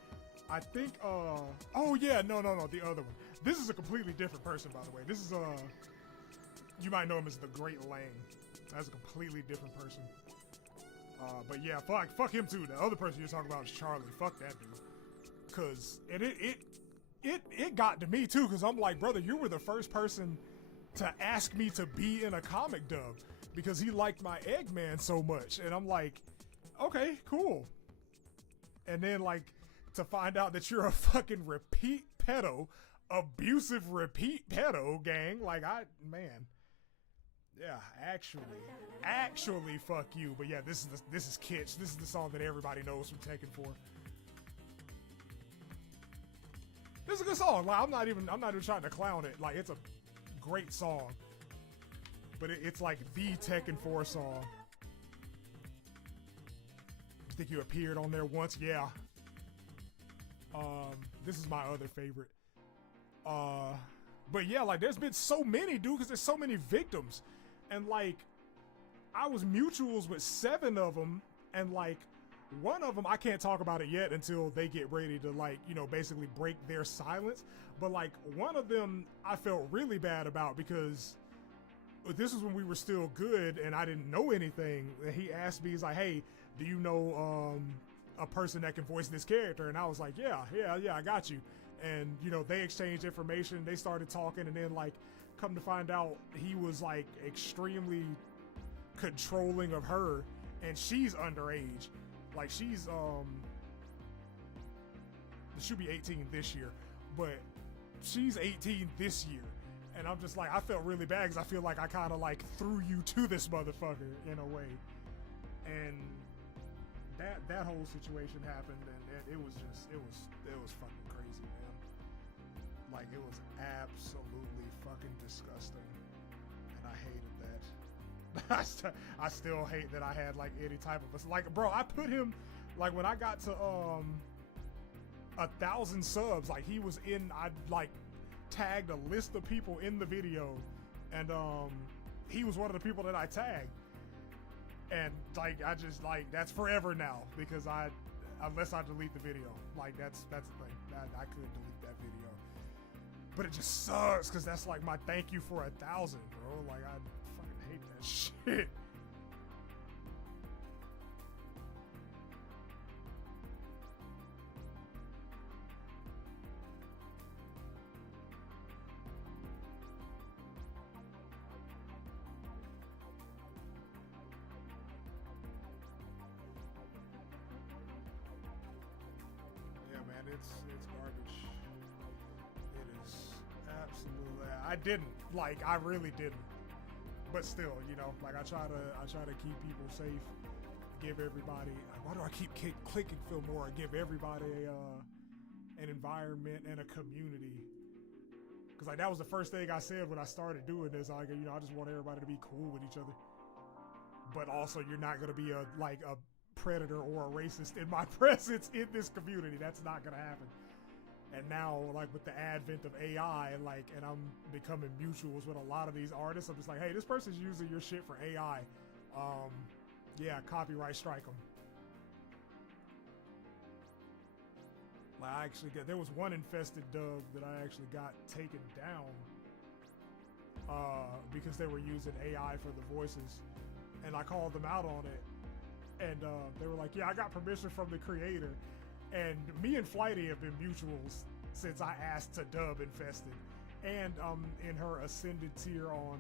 I think. Oh yeah, no, the other one. This is a completely different person, by the way. This is you might know him as the Great Lang. That's a completely different person. But yeah, fuck him too. The other person you're talking about is Charlie. Fuck that dude. Cause it got to me too. Cause I'm like, brother, you were the first person to ask me to be in a comic dub because he liked my Eggman so much, and I'm like, okay, cool. And then like to find out that you're a fucking repeat pedo, abusive repeat pedo gang. Like yeah, actually, fuck you. But yeah, this is Kitsch. This is the song that everybody knows from Tekken 4. This is a good song. Like, I'm not even trying to clown it. Like, it's a great song. But it's like the Tekken 4 song. I think you appeared on there once. Yeah. This is my other favorite. But yeah, like there's been so many, dude, because there's so many victims. And like, I was mutuals with 7 of them, and like, one of them, I can't talk about it yet until they get ready to like, you know, basically break their silence. But like, one of them I felt really bad about because this was when we were still good and I didn't know anything. He asked me, he's like, hey, do you know a person that can voice this character? And I was like, yeah, I got you. And, you know, they exchanged information, they started talking, and then like, come to find out he was like extremely controlling of her, and she's underage. Like she's she'll be 18 this year, but she's 18 this year. And I'm just like, I felt really bad because I feel like I kind of like threw you to this motherfucker in a way. And that whole situation happened, and it was fucking crazy, man. Like, it was absolutely fucking disgusting, and I hated that. I still hate that I had like any type of like, bro, I put him like when I got to 1,000 subs, like he was in, I like tagged a list of people in the video, and he was one of the people that I tagged. And like, I just like, that's forever now, because unless I delete the video, like that's the thing. I could delete that video, but it just sucks because that's like my thank you for 1,000, bro. Like I fucking hate that shit. It's garbage. It is absolutely. I didn't like. I really didn't. But still, you know, like I try to keep people safe. Give everybody. Why do I keep clicking Fillmore? Give everybody an environment and a community. Because like that was the first thing I said when I started doing this. Like, you know, I just want everybody to be cool with each other. But also, you're not gonna be a predator or a racist in my presence in this community. That's not gonna happen. And now, like with the advent of AI, and I'm becoming mutuals with a lot of these artists, I'm just like, hey, this person's using your shit for AI. Yeah, copyright strike them. Like I actually there was one Infested dub that I actually got taken down because they were using AI for the voices, and I called them out on it. And they were like, yeah, I got permission from the creator. And me and Flighty have been mutuals since I asked to dub Infested. And in her Ascended tier on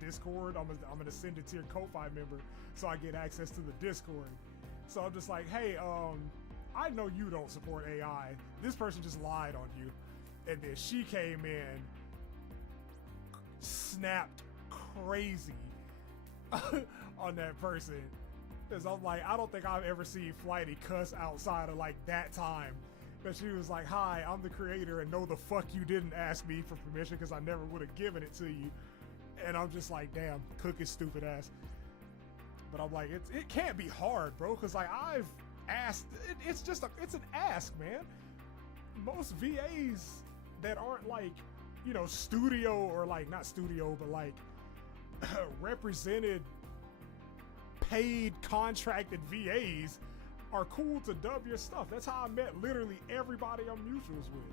Discord. I'm an Ascended tier Ko-Fi member, so I get access to the Discord. So I'm just like, hey, I know you don't support AI. This person just lied on you. And then she came in, snapped crazy on that person. Because I'm like, I don't think I've ever seen Flighty cuss outside of like that time. But she was like, hi, I'm the creator, and no, the fuck you didn't ask me for permission because I never would have given it to you. And I'm just like, damn, cook his stupid ass. But I'm like, it can't be hard, bro, because like I've asked, it's an ask, man. Most VAs that aren't like, you know, studio or like not studio, but like represented, paid, contracted VAs are cool to dub your stuff. That's how I met literally everybody I'm mutuals with.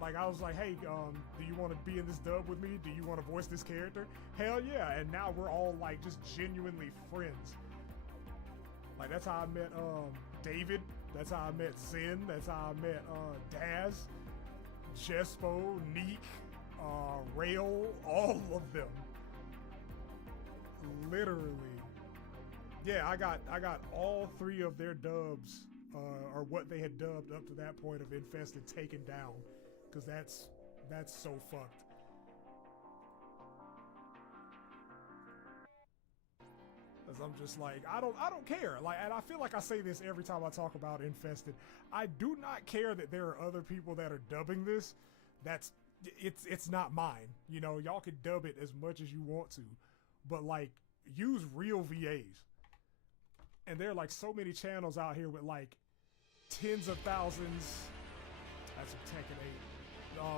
Like I was like, hey, do you want to be in this dub with me? Do you want to voice this character? Hell yeah! And now we're all like just genuinely friends. Like that's how I met David. That's how I met Zen. That's how I met Daz, Jespo, Neek, Rail, all of them. Literally. Yeah, I got all 3 of their dubs, or what they had dubbed up to that point of Infested, taken down, because that's so fucked. Cause I'm just like, I don't care. Like, and I feel like I say this every time I talk about Infested. I do not care that there are other people that are dubbing this. It's not mine. You know, y'all can dub it as much as you want to, but like, use real VAs. And there are like so many channels out here with like tens of thousands. That's from Tekken 8.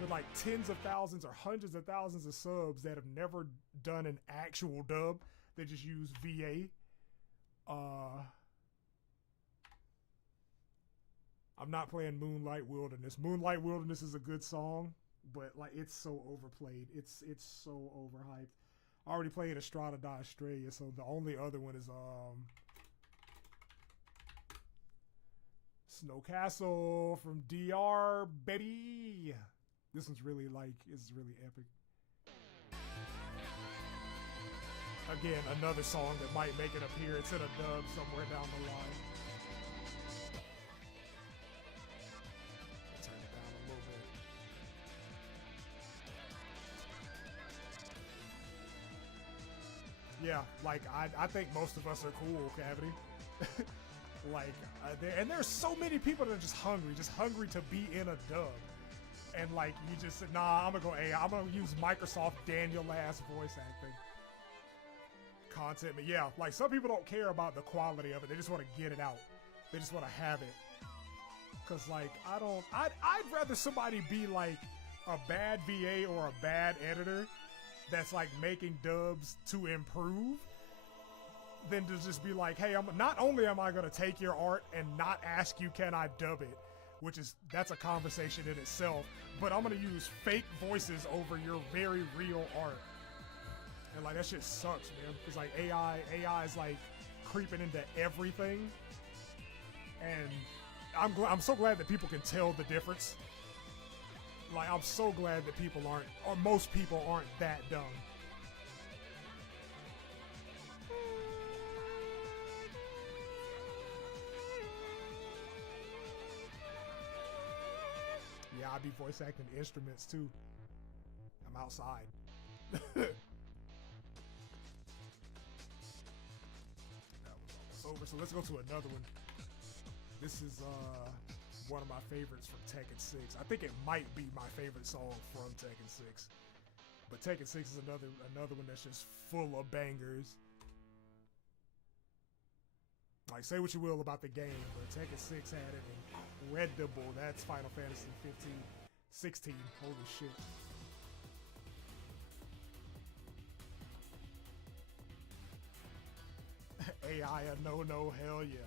With like tens of thousands or hundreds of thousands of subs that have never done an actual dub. They just use VA. I'm not playing Moonlight Wilderness. Moonlight Wilderness is a good song, but like it's so overplayed. It's so overhyped. I already played Estrada da Estrella, so the only other one is Snow Castle from DR, baby. This one's really like, it's really epic. Again, another song that might make an appearance in a dub somewhere down the line. Turn it down a little bit. Yeah, like I think most of us are cool, Cavity. Like, and there's so many people that are just hungry to be in a dub. And like, you just said, nah, I'm gonna go AI. I'm gonna use Microsoft Daniel ass voice acting. Content, but yeah, like some people don't care about the quality of it. They just want to get it out. They just want to have it. Cause like, I'd rather somebody be like a bad VA or a bad editor that's like making dubs to improve than to just be like, hey, not only am I gonna take your art and not ask you can I dub it, which is, that's a conversation in itself, but I'm gonna use fake voices over your very real art. And like, that shit sucks, man. Cause like AI is like creeping into everything. And I'm so glad that people can tell the difference. Like, I'm so glad that people aren't, or most people aren't that dumb. Yeah, I be voice acting instruments too. I'm outside. Over, so let's go to another one. This is one of my favorites from Tekken 6. I think it might be my favorite song from Tekken 6. But Tekken 6 is another one that's just full of bangers. Like, say what you will about the game, but Tekken 6 had it incredible. That's Final Fantasy 15, 16. Holy shit. AI a no, hell yeah.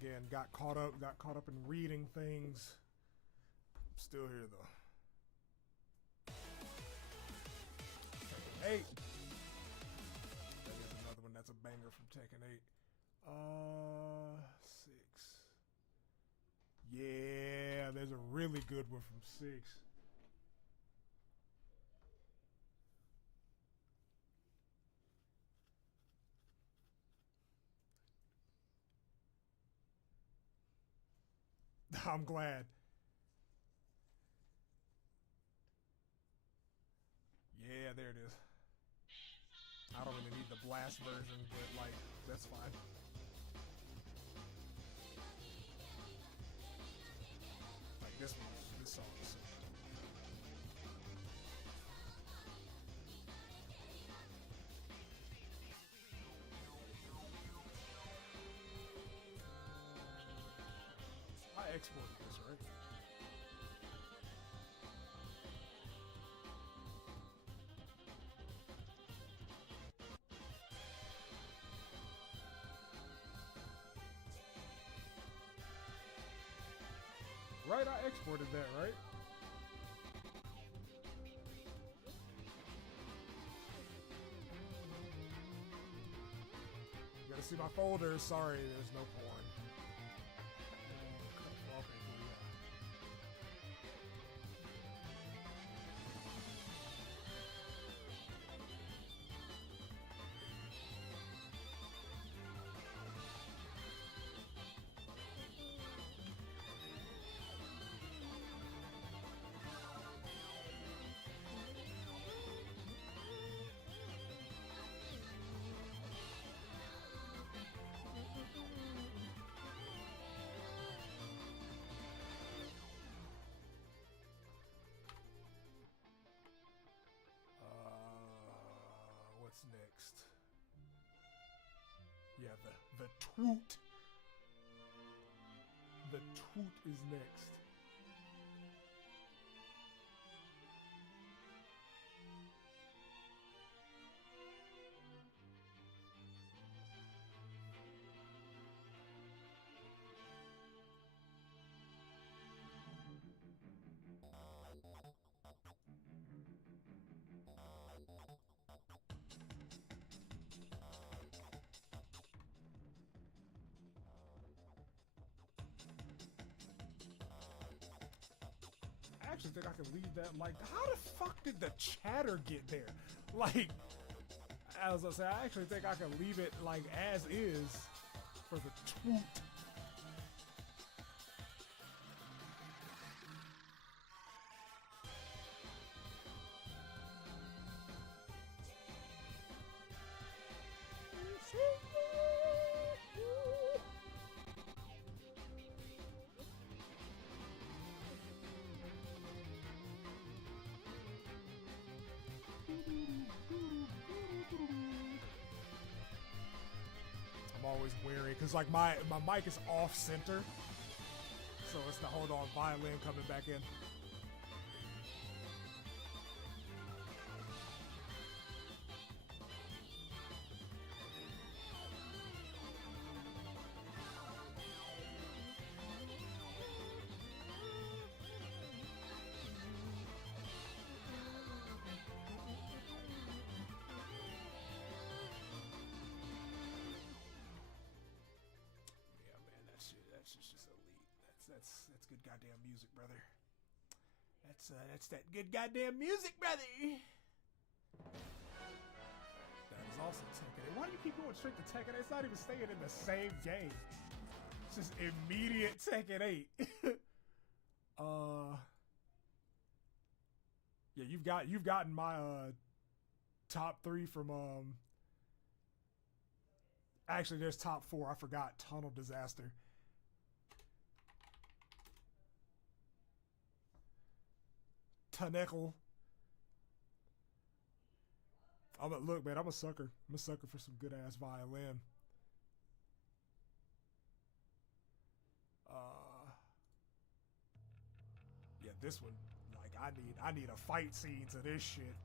again. Got caught up in reading things. I'm still here though. Tekken 8. That is another one that's a banger from Tekken 8. 6. Yeah, there's a really good one from 6. I'm glad. Yeah, there it is. I don't really need the blast version, but like, that's fine. Like this song is so good. I exported this, right? Right, I exported that, right? You gotta see my folders. Sorry, there's no porn. What's next? Yeah, the Twoot. The Twoot is next. I actually think I can leave that like, how the fuck did the chatter get there? Like, as I say, I actually think I can leave it like as is for the Twoot. I'm always wary because like my mic is off center, so it's the hold on violin coming back in. That's good goddamn music, brother. That's that good goddamn music, brother. That is also Tekken 8. Why do you keep going straight to Tekken 8? It's not even staying in the same game. It's just immediate Tekken 8. Yeah, you've gotten my top 3 from actually there's top 4. I forgot. Tunnel Disaster. Tunnel. Look, man, I'm a sucker. I'm a sucker for some good ass violin. Yeah, this one, like I need a fight scene to this shit.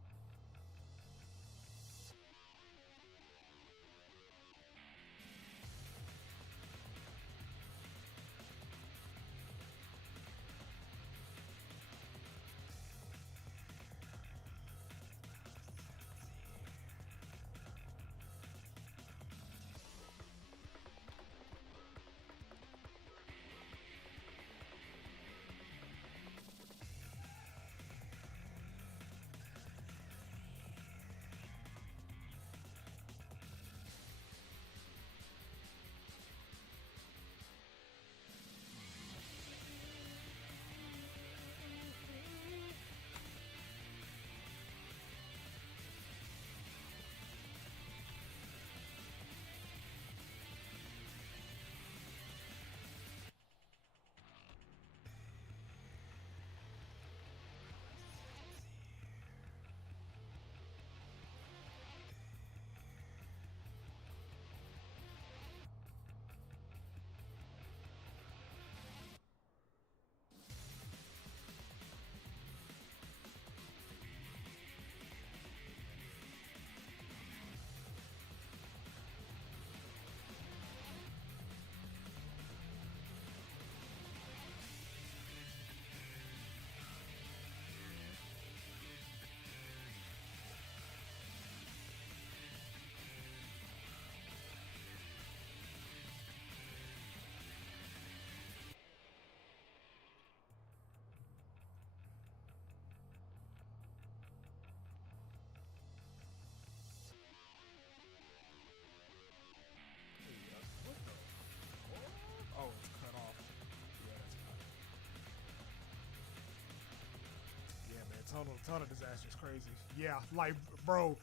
Tunnel Disaster is crazy. Yeah, like, bro,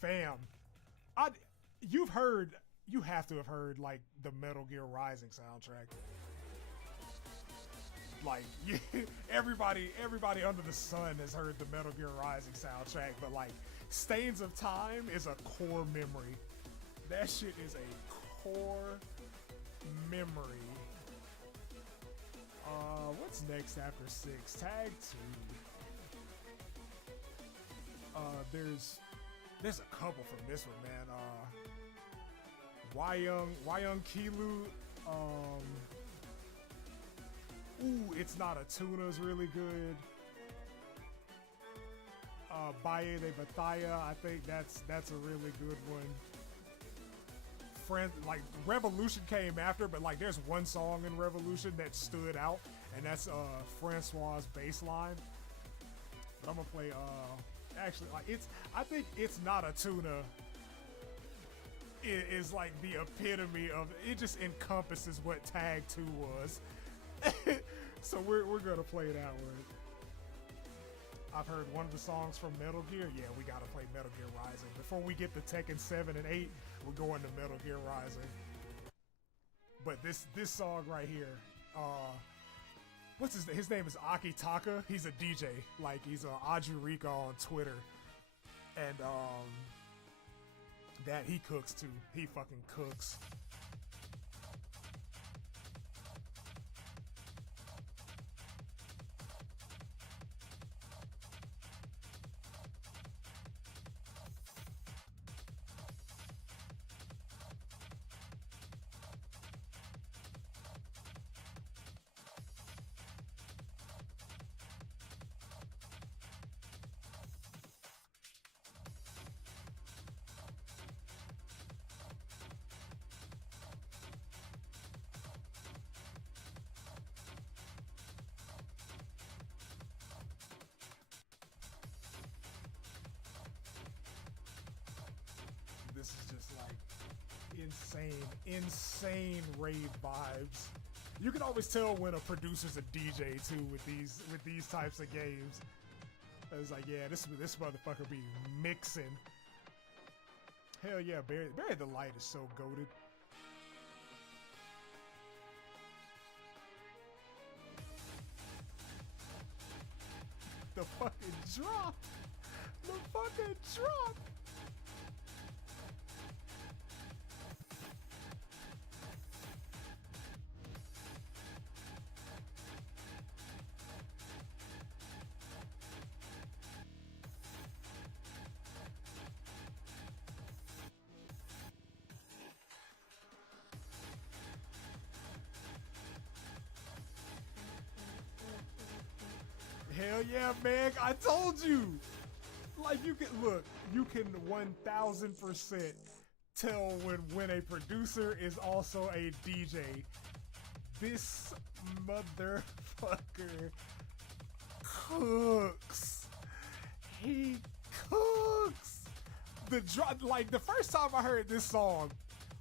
fam. You've heard, you have to have heard, like, the Metal Gear Rising soundtrack. Like, everybody under the sun has heard the Metal Gear Rising soundtrack, but, like, Stains of Time is a core memory. That shit is a core memory. What's next after 6? Tag 2. There's a couple from this one, man. Wyung Kilu. It's Not a Tuna is really good. Baye de Batalla, I think that's a really good one. Like, Revolution came after, but like there's one song in Revolution that stood out, and that's Francois' bass line. But I'm gonna play actually, like, I think It's Not a Tuna is like the epitome of it, just encompasses what Tag 2 was. So we're gonna play that one. I've heard one of the songs from Metal Gear. Yeah, we gotta play Metal Gear Rising. Before we get to Tekken 7 and 8, we're going to Metal Gear Rising. But this song right here, what's his name is Akitaka. He's a DJ. Like, he's a Ajurika on Twitter. And that he cooks too. He fucking cooks. This is just like insane rave vibes. You can always tell when a producer's a DJ too with these types of games. It's like, yeah, this motherfucker be mixing. Hell yeah, Barry the Light is so goated. The fucking drop. The fucking drop. Hell yeah, man. I told you. Like, you can 1000% tell when a producer is also a DJ. This motherfucker cooks. He cooks. The drop, like, the first time I heard this song,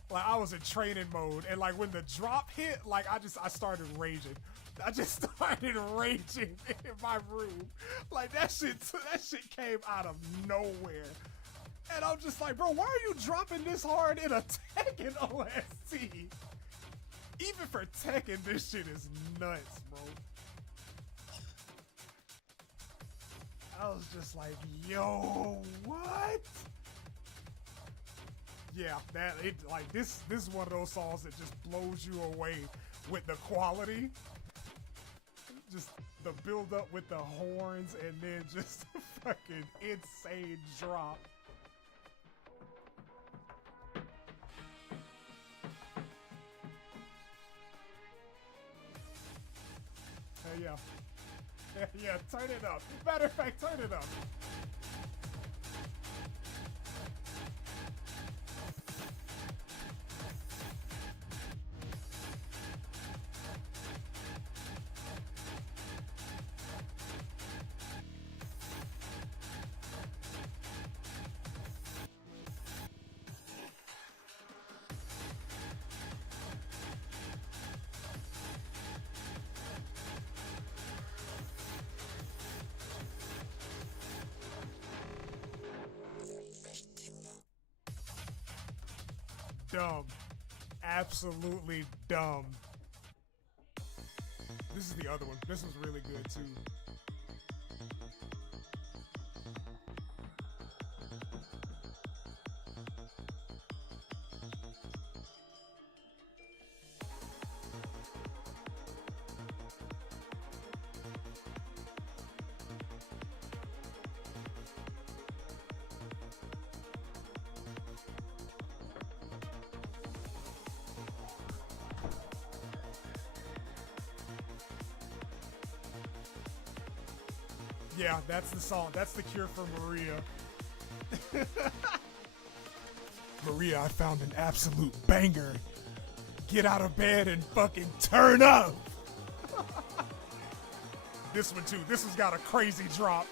like, I was in training mode, and like when the drop hit, like I started raging. I just started raging in my room. Like, that shit came out of nowhere. And I'm just like, bro, why are you dropping this hard in a Tekken OST? Even for Tekken, this shit is nuts, bro. I was just like, yo, what? Yeah, this is one of those songs that just blows you away with the quality. Just the build up with the horns and then just a fucking insane drop. Hell yeah. Hell yeah, turn it up. Matter of fact, turn it up. dumb. Absolutely dumb. This is the other one. This was really good too. Yeah, that's the song. That's the cure for Maria. Maria, I found an absolute banger. Get out of bed and fucking turn up. This one too. This one's got a crazy drop.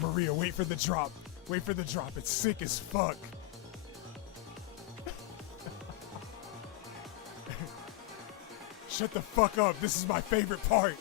Maria, wait for the drop. Wait for the drop. It's sick as fuck. Shut the fuck up. This is my favorite part.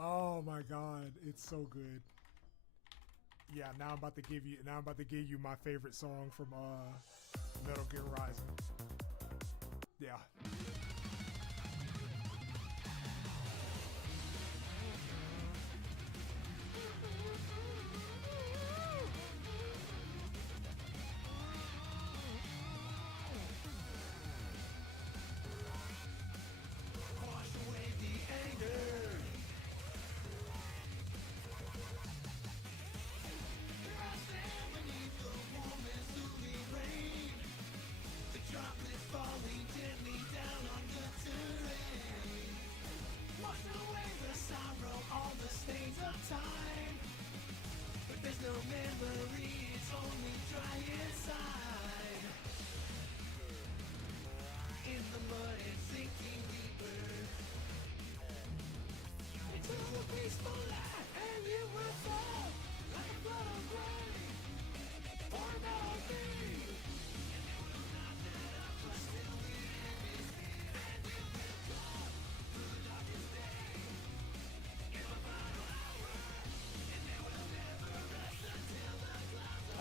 Oh my god, it's so good. Yeah, now I'm about to give you my favorite song from Metal Gear Rising. Yeah. Falling gently down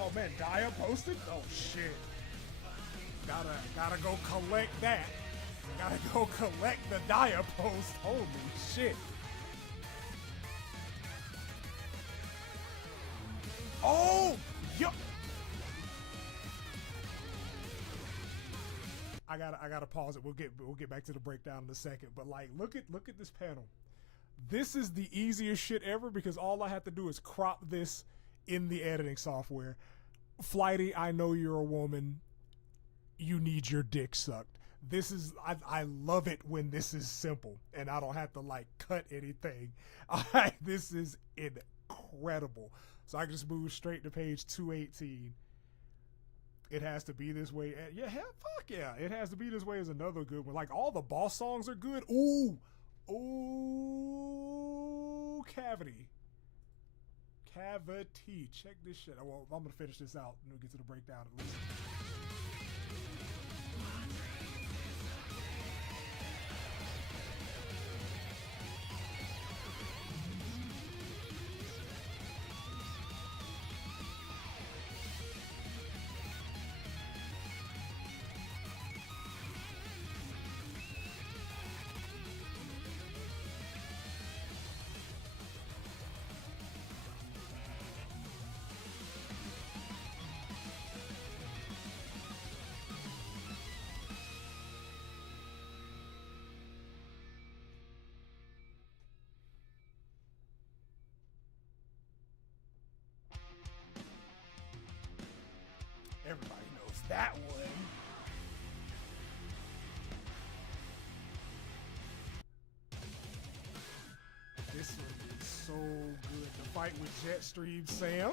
Oh man, Dia posted? Oh shit. Gotta go collect that. Gotta go collect the Dia post. Holy shit. Oh, yo. I gotta pause it. We'll get back to the breakdown in a second. But like, look at this panel. This is the easiest shit ever because all I have to do is crop this in the editing software. Flighty, I know you're a woman. You need your dick sucked. This is I love it when this is simple and I don't have to like cut anything. This is incredible. So I can just move straight to page 218. It has to be this way. Yeah, fuck yeah. It has to be this way is another good one. Like all the boss songs are good. Ooh, cavity. Check this shit. Well, I'm gonna finish this out and we'll get to the breakdown at least. Everybody knows that one. This one is so good. The fight with Jetstream Sam.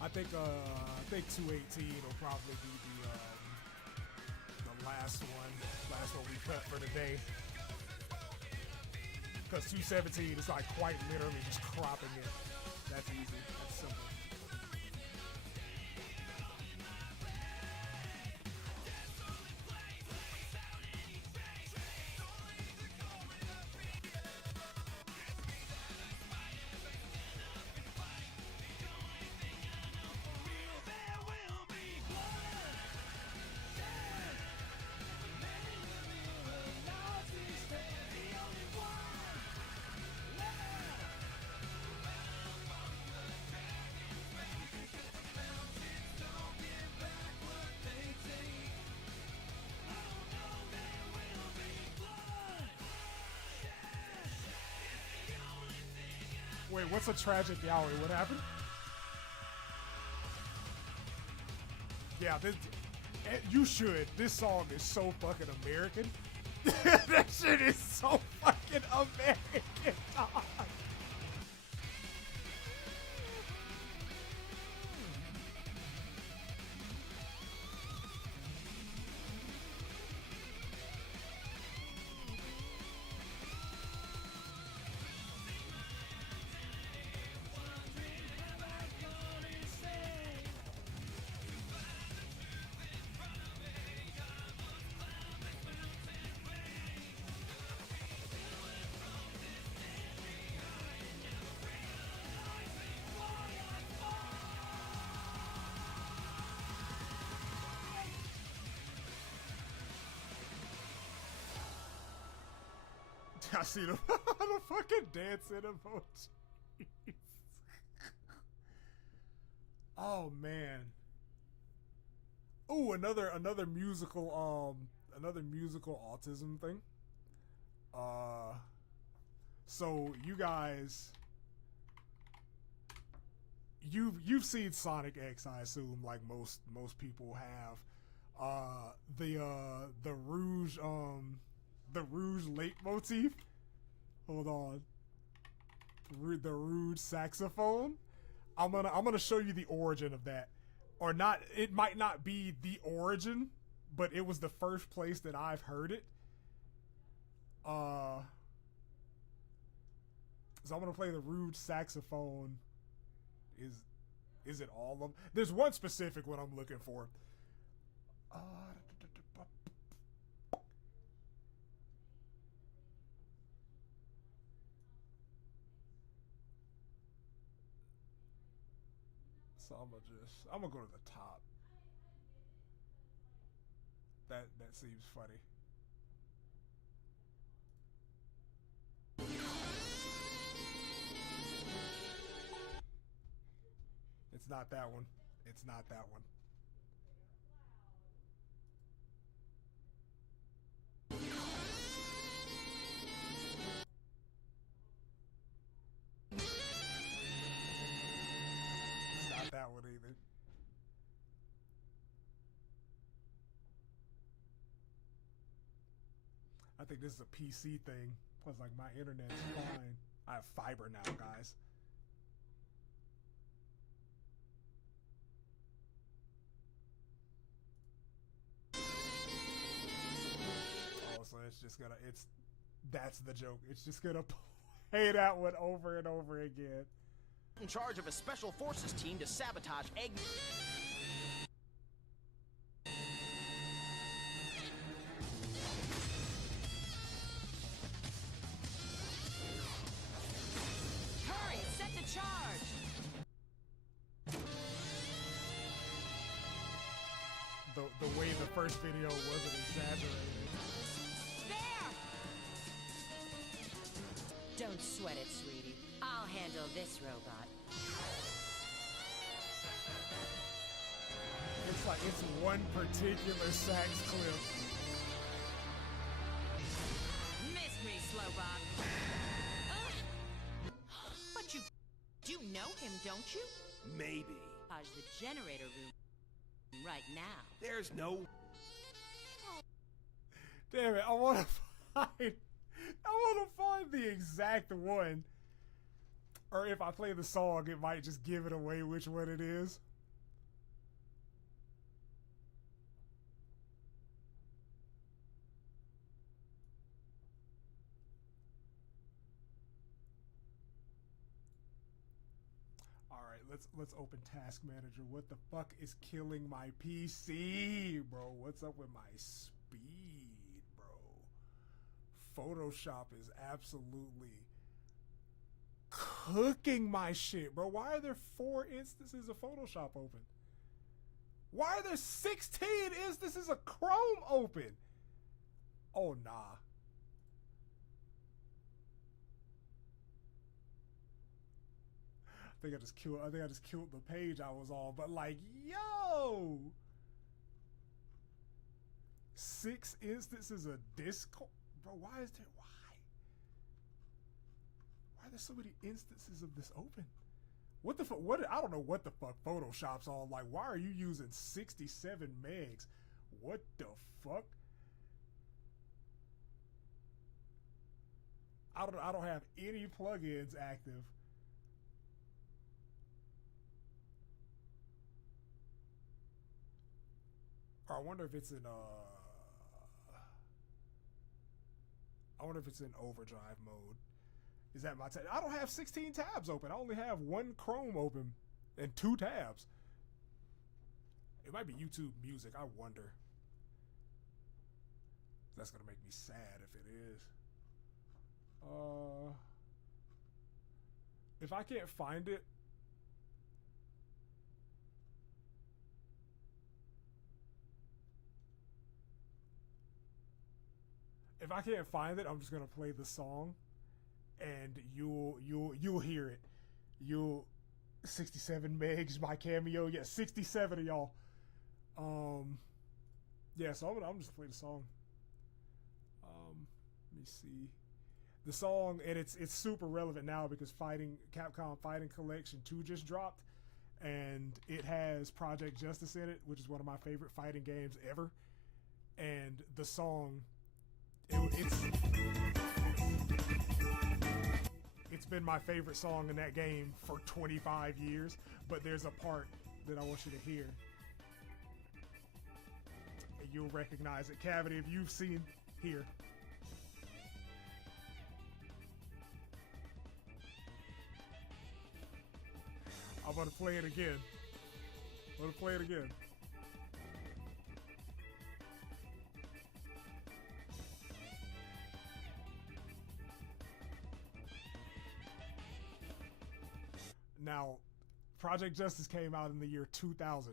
I think 218 will probably be the last one we cut for the day. Because 217 is like quite literally just cropping it. That's easy. That's simple. Wait, what's a tragic yaoi? What happened? Yeah, you should. This song is so fucking American. That shit is so fucking American, dog. I see the fucking dancing emoji. Oh man. Ooh, another musical autism thing. So you guys, you've seen Sonic X, I assume, like most people have. The Rouge leitmotif. Hold on. The Rouge saxophone. I'm gonna show you the origin of that, or not. It might not be the origin, but it was the first place that I've heard it. So I'm gonna play the Rouge saxophone Is it all of them? There's one specific one I'm looking for. So I'm gonna go to the top. That seems funny. It's not that one. It's not that one. It's not that one either. I think this is a PC thing. Plus, like, my internet's fine. I have fiber now, guys. Oh, so it's just gonna, that's the joke. It's just gonna play that one over and over again. In charge of a special forces team to sabotage egg. Hurry, set the charge. The way the first video wasn't exaggerated. There! Don't sweat it, sweetie. I'll handle this robot. It's like it's one particular sax clip. Miss me, Slowbot. But you do know him, don't you? Maybe. The generator room right now. There's no... Damn it, I wanna find the exact one. Or if I play the song, it might just give it away which one it is. Alright, let's open Task Manager. What the fuck is killing my PC, bro? What's up with my speed, bro? Photoshop is absolutely cooking my shit, bro. Why are there 4 instances of Photoshop open? Why are there 16 instances of Chrome open? Oh, nah. I think I just killed the page I was on, but like, yo! 6 instances of Discord? Bro, why are there so many instances of this open? What the fuck? I don't know what the fuck Photoshop's on. Like, why are you using 67 megs? What the fuck? I don't have any plugins active. Or I wonder if it's in overdrive mode. Is that my tab? I don't have 16 tabs open. I only have 1 Chrome open and 2 tabs. It might be YouTube Music. I wonder. That's gonna make me sad if it is. If I can't find it, I'm just gonna play the song, and you'll hear it. 67 megs, my cameo. Yeah, 67 of y'all. Yeah. So I'm just playing the song. Let me see the song, and it's super relevant now because Capcom Fighting Collection 2 just dropped, and it has Project Justice in it, which is one of my favorite fighting games ever. And the song, it's been my favorite song in that game for 25 years, but there's a part that I want you to hear. And you'll recognize it. Cavity, if you've seen, here. I'm gonna play it again. I'm gonna play it again. Now, Project Justice came out in the year 2000.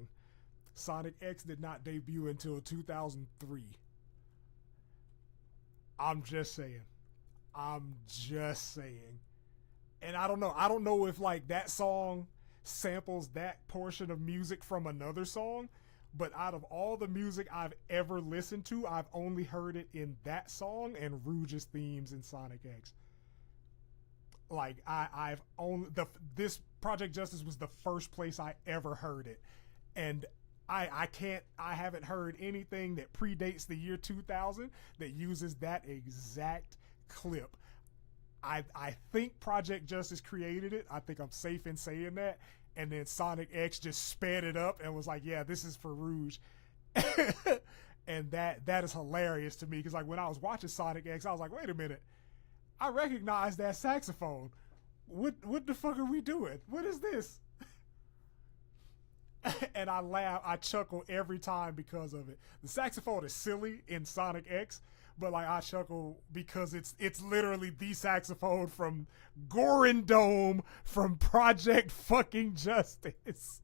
Sonic X did not debut until 2003. I'm just saying. And I don't know if like that song samples that portion of music from another song, but out of all the music I've ever listened to, I've only heard it in that song and Rouge's themes in Sonic X. Like I've only this Project Justice was the first place I ever heard it, and I haven't heard anything that predates the year 2000 that uses that exact clip. I think Project Justice created it. I think I'm safe in saying that. And then Sonic X just sped it up and was like, yeah, this is for Rouge. And that is hilarious to me, because like when I was watching Sonic X, I was like, wait a minute, I recognize that saxophone. What the fuck are we doing? What is this? And I laugh, I chuckle every time because of it. The saxophone is silly in Sonic X, but like I chuckle because it's literally the saxophone from Gorin Dome from Project fucking Justice.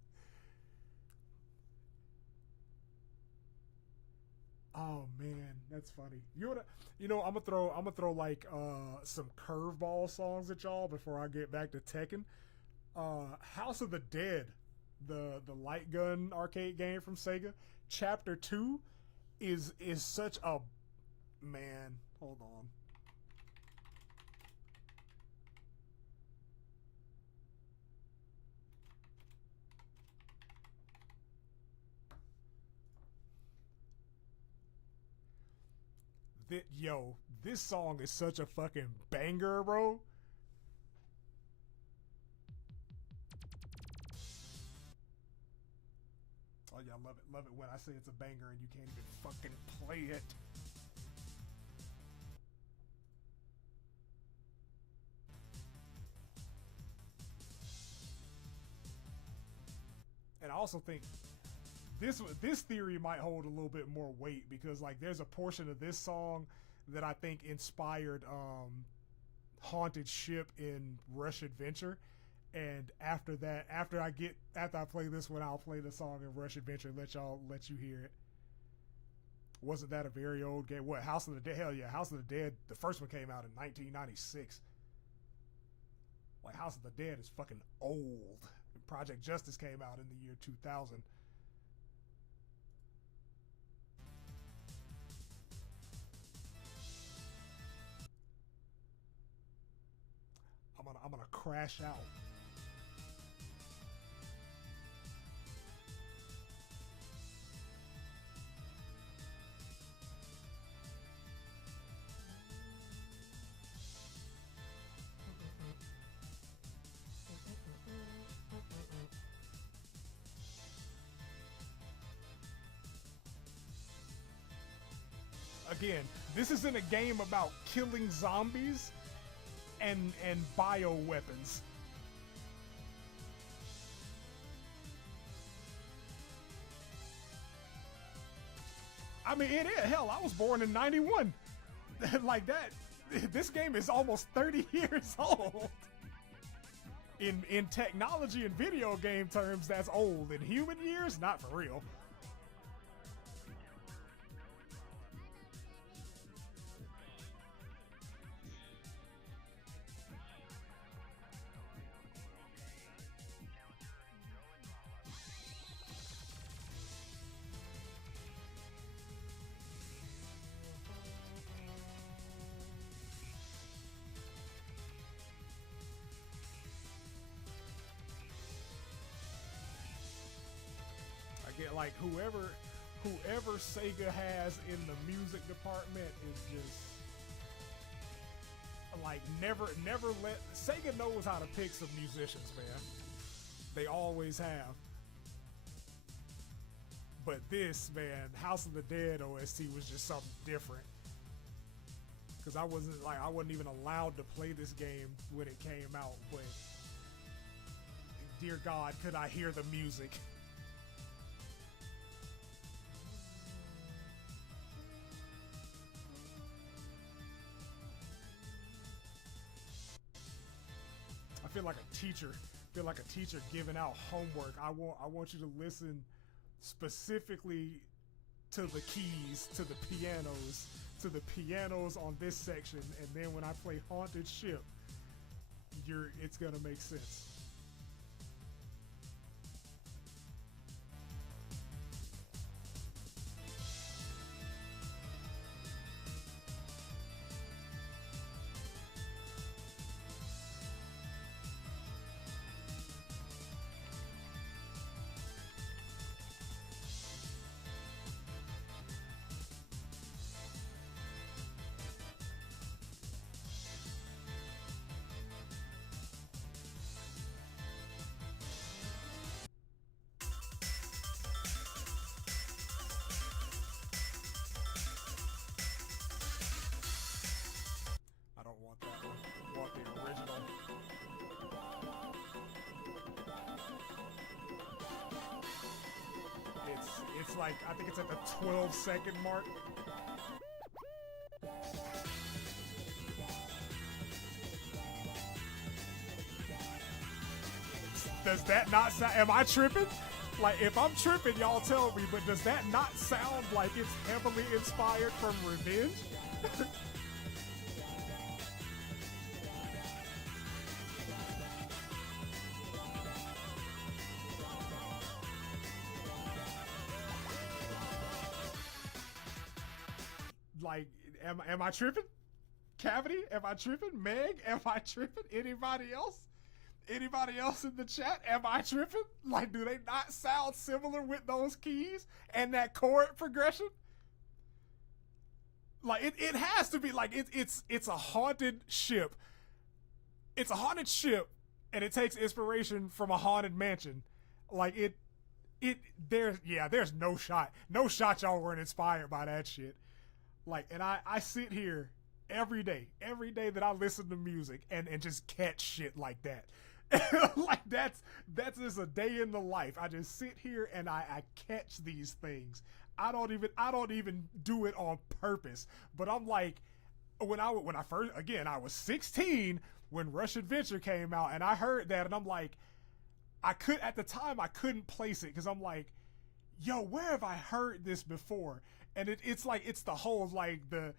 Oh man, that's funny. I'm gonna throw like some curveball songs at y'all before I get back to Tekken. House of the Dead, the light gun arcade game from Sega, Chapter 2 is such a man. Hold on. This song is such a fucking banger, bro. Oh yeah, love it when I say it's a banger and you can't even fucking play it. And I also think this theory might hold a little bit more weight, because like there's a portion of this song that I think inspired Haunted Ship in Rush Adventure. And after I play this one, I'll play the song in Rush Adventure and let you hear it. Wasn't that a very old game? What, House of the Dead? Hell yeah, House of the Dead. The first one came out in 1996. Like House of the Dead is fucking old. Project Justice came out in the year 2000. I'm gonna crash out. Again, this isn't a game about killing zombies and bioweapons. I mean, hell, I was born in 91. Like that, this game is almost 30 years old. In technology and video game terms, that's old. In human years, not for real. Like whoever Sega has in the music department is just like never let Sega knows how to pick some musicians, man. They always have. But this, man, House of the Dead OST was just something different. Cause I wasn't even allowed to play this game when it came out, but dear God, could I hear the music? I feel like a teacher. Giving out homework. I want you to listen specifically to the keys, to the pianos on this section, and then when I play Haunted Ship, it's gonna make sense. It's like, I think it's at the 12-second mark. Does that not sound, am I tripping? Like, if I'm tripping, y'all tell me, but does that not sound like it's heavily inspired from Revenge? Like, am I tripping? Cavity, am I tripping? Meg, am I tripping? Anybody else? Anybody else in the chat? Am I tripping? Like, do they not sound similar with those keys and that chord progression? Like, it has to be. Like, it's a haunted ship. It's a haunted ship, and it takes inspiration from a haunted mansion. Like, there's no shot y'all weren't inspired by that shit. Like, and I sit here every day that I listen to music and just catch shit like that. Like, that's just a day in the life. I just sit here and I catch these things. I don't even do it on purpose. But I'm like, when I first, again, I was 16 when Rush Adventure came out, and I heard that, and I'm like, at the time I couldn't place it, because I'm like, yo, where have I heard this before? And it's like, it's the whole, like, the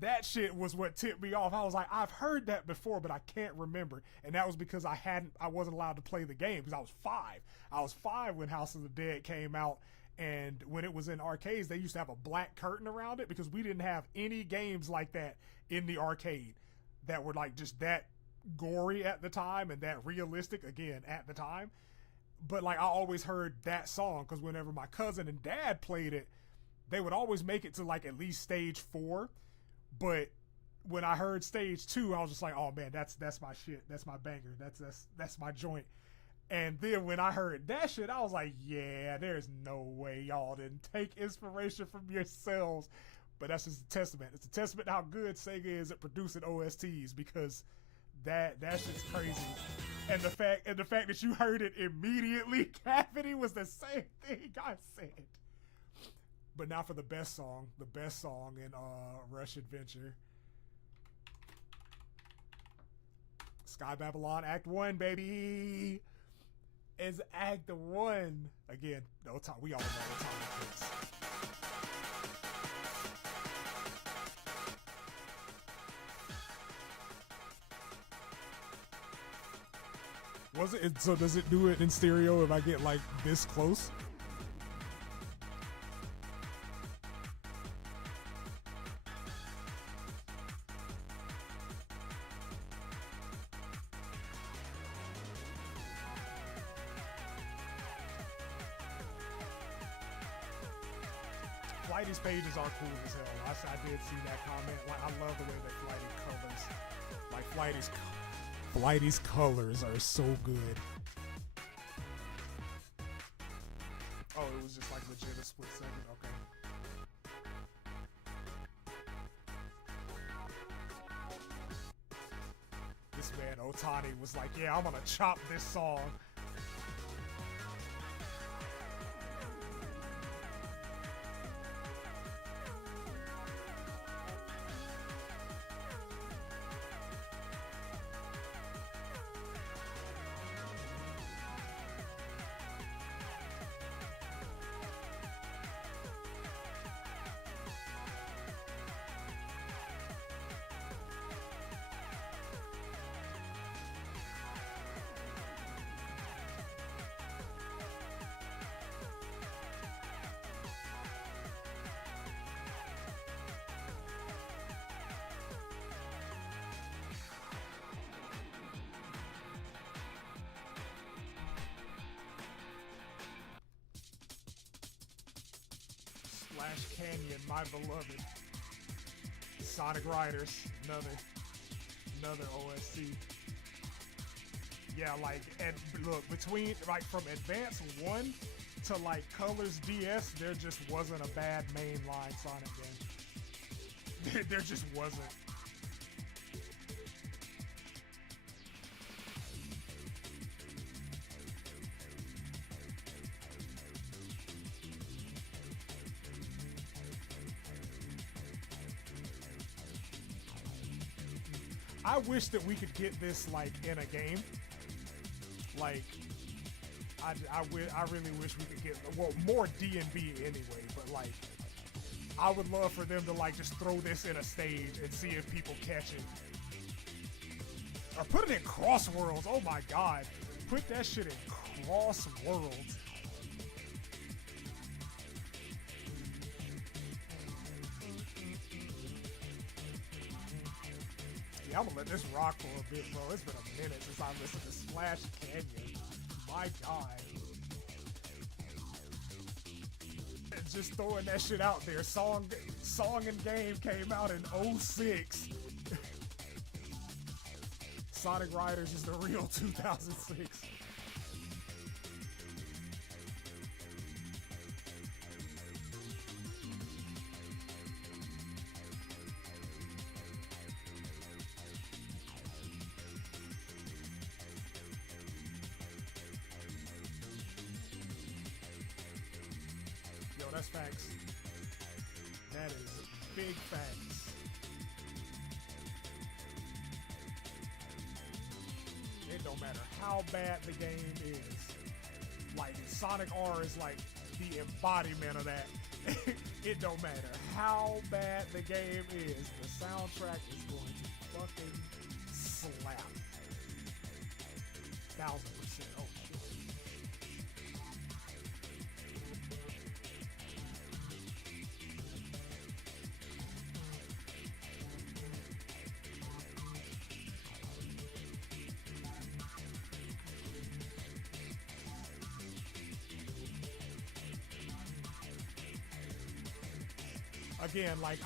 that shit was what tipped me off. I was like, I've heard that before, but I can't remember. And that was because I wasn't allowed to play the game, because I was 5. I was 5 when House of the Dead came out, and when it was in arcades, they used to have a black curtain around it, because we didn't have any games like that in the arcade that were like just that gory at the time and that realistic again at the time. But like, I always heard that song, because whenever my cousin and dad played it, they would always make it to like at least stage 4. But when I heard stage 2, I was just like, oh man, that's my shit. That's my banger. That's my joint. And then when I heard that shit, I was like, yeah, there's no way y'all didn't take inspiration from yourselves. But that's just a testament. It's a testament to how good Sega is at producing OSTs, because that shit's crazy. And the fact that you heard it immediately, Cavity, was the same thing I said. But now for the best song in Rush Adventure. Sky Babylon Act 1, baby. Is Act 1. Again, no time. We all know the time it takes. Was it, so does it do it in stereo if I get like this close? Flighty's pages are cool as hell. I did see that comment. Like, I love the way that Flighty colors. Like, Flighty's colors are so good. Oh, it was just like legit a split second. Okay. This man Otani was like, yeah, I'm gonna chop this song. Splash Canyon, my beloved. Sonic Riders, another OSC. Yeah, like, and look, between, like, from Advance 1 to, like, Colors DS, there just wasn't a bad mainline Sonic game. There just wasn't. I wish that we could get this like in a game. Like, I really wish we could get, well, more D&B anyway, but like, I would love for them to like just throw this in a stage and see if people catch it. Or put it in Crossworlds, oh my god. Put that shit in Crossworlds. Yeah, I'm gonna let this rock for a bit, bro. It's been a minute since I listened to Splash Canyon. My god. Just throwing that shit out there. Song and game came out in 06. Sonic Riders is the real 2006. Yo, that's facts. That is big facts. It don't matter how bad the game is. Like, Sonic R is like the embodiment of that. It don't matter how bad the game is. The soundtrack is going to fucking slap. 1000%. Oh shit. Again, like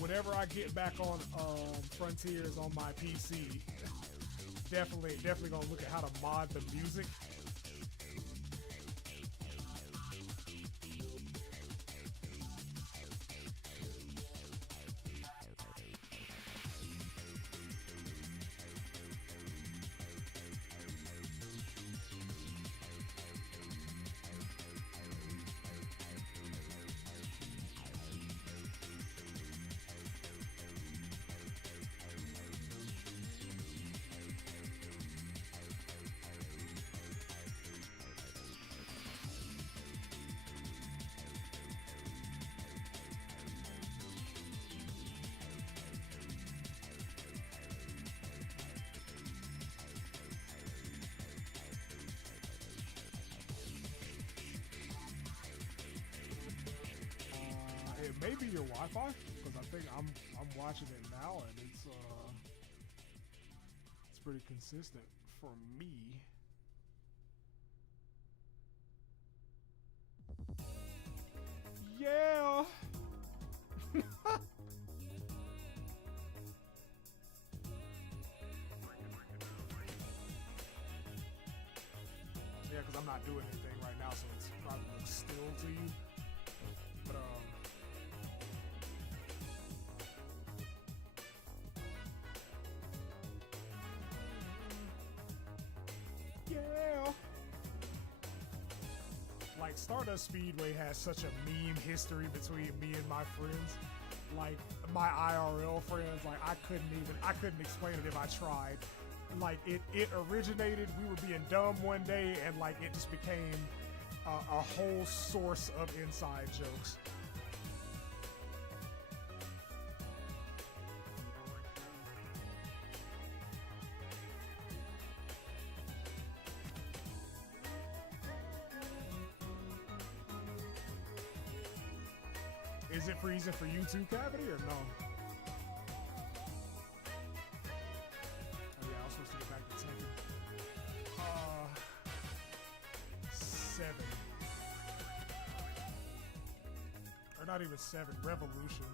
whenever I get back on Frontiers on my PC, definitely gonna look at how to mod the music. It may be your Wi-Fi, because I think I'm watching it now and it's pretty consistent for me. Yeah. Yeah, because I'm not doing anything right now, so it's probably looks still to you. But like Stardust Speedway has such a meme history between me and my friends. Like my IRL friends, like I couldn't explain it if I tried. Like it originated, we were being dumb one day, and like it just became a whole source of inside jokes. Is it freezing for you too, Cavity, or no? Oh yeah, I was supposed to get back to 7. Or not even 7, Revolution.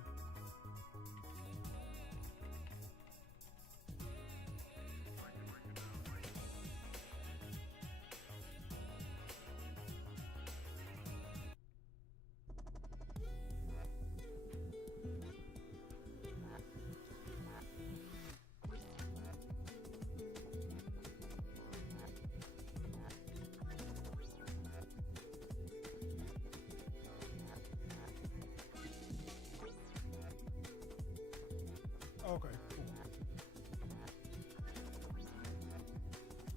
Okay, cool.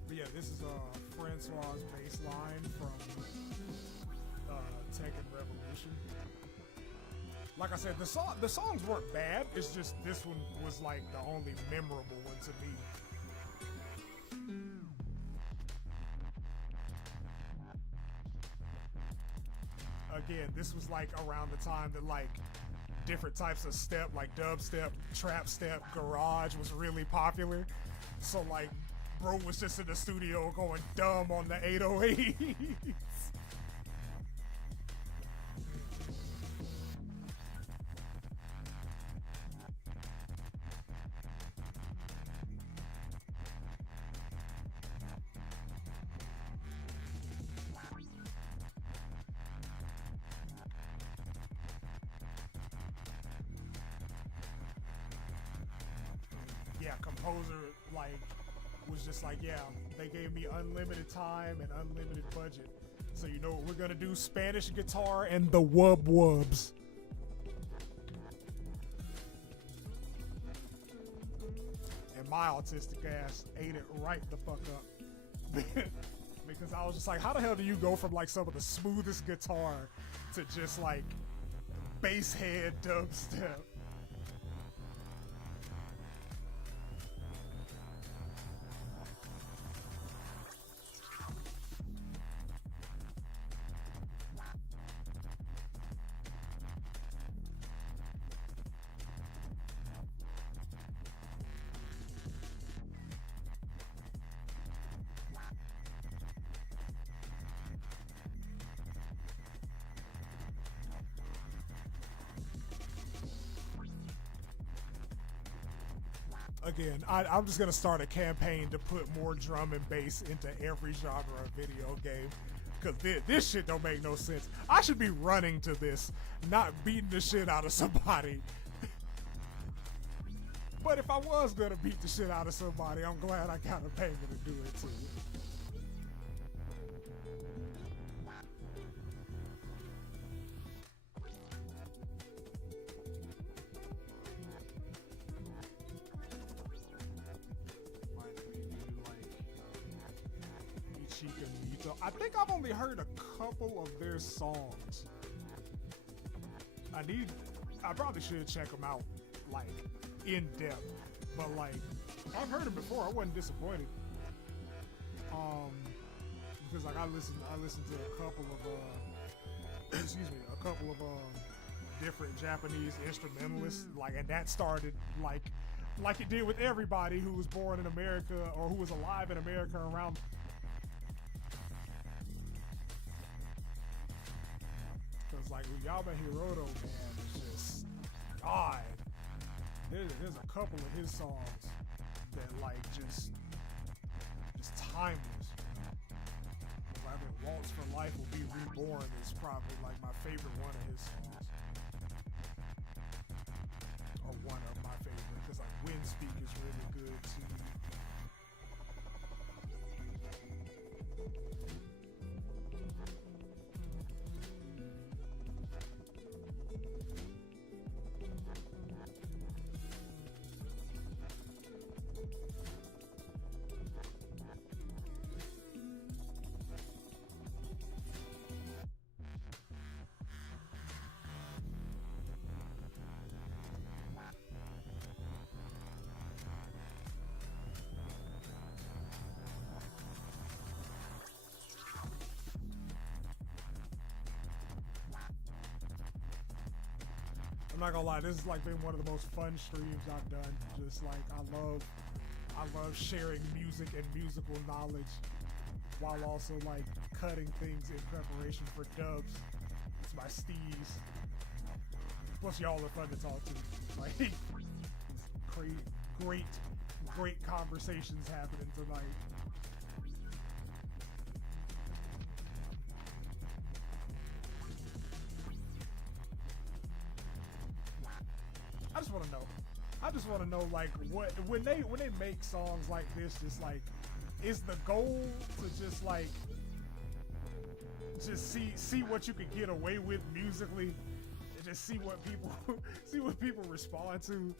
But yeah, this is Francois' bass line from Tekken Revolution. Like I said, the songs weren't bad. It's just this one was like the only memorable one to me. Again, this was like around the time that like different types of step, like dubstep, trap step, garage was really popular. So like, bro was just in the studio going dumb on the 808s. Yeah, composer like was just like, yeah, they gave me unlimited time and unlimited budget. So you know what we're gonna do? Spanish guitar and the wub wubs. And my autistic ass ate it right the fuck up. Because I was just like, how the hell do you go from like some of the smoothest guitar to just like bass head dubstep? Again, I'm just gonna start a campaign to put more drum and bass into every genre of video game, because this shit don't make no sense. I should be running to this, not beating the shit out of somebody. But if I was gonna beat the shit out of somebody, I'm glad I got a payment to do it too. I think I've only heard a couple of their songs. I probably should check them out, like, in depth. But like, I've heard them before. I wasn't disappointed. Because like I listened to a couple of different Japanese instrumentalists, like, and that started like it did with everybody who was born in America or who was alive in America around. Cause like Uyama Hiroto, man, is just God. There's a couple of his songs that like just timeless. I mean, Waltz for Life Will Be Reborn is probably like my favorite one of his songs, or one of my favorite, because like Wind Speak is really good too. I'm not gonna lie, this has like been one of the most fun streams I've done. Just like I love sharing music and musical knowledge while also like cutting things in preparation for dubs. It's my steez. Plus y'all are fun to talk to. Like great conversations happening tonight. I just want to know like what when they make songs like this, just like is the goal to just like see what you can get away with musically and just see what people respond to.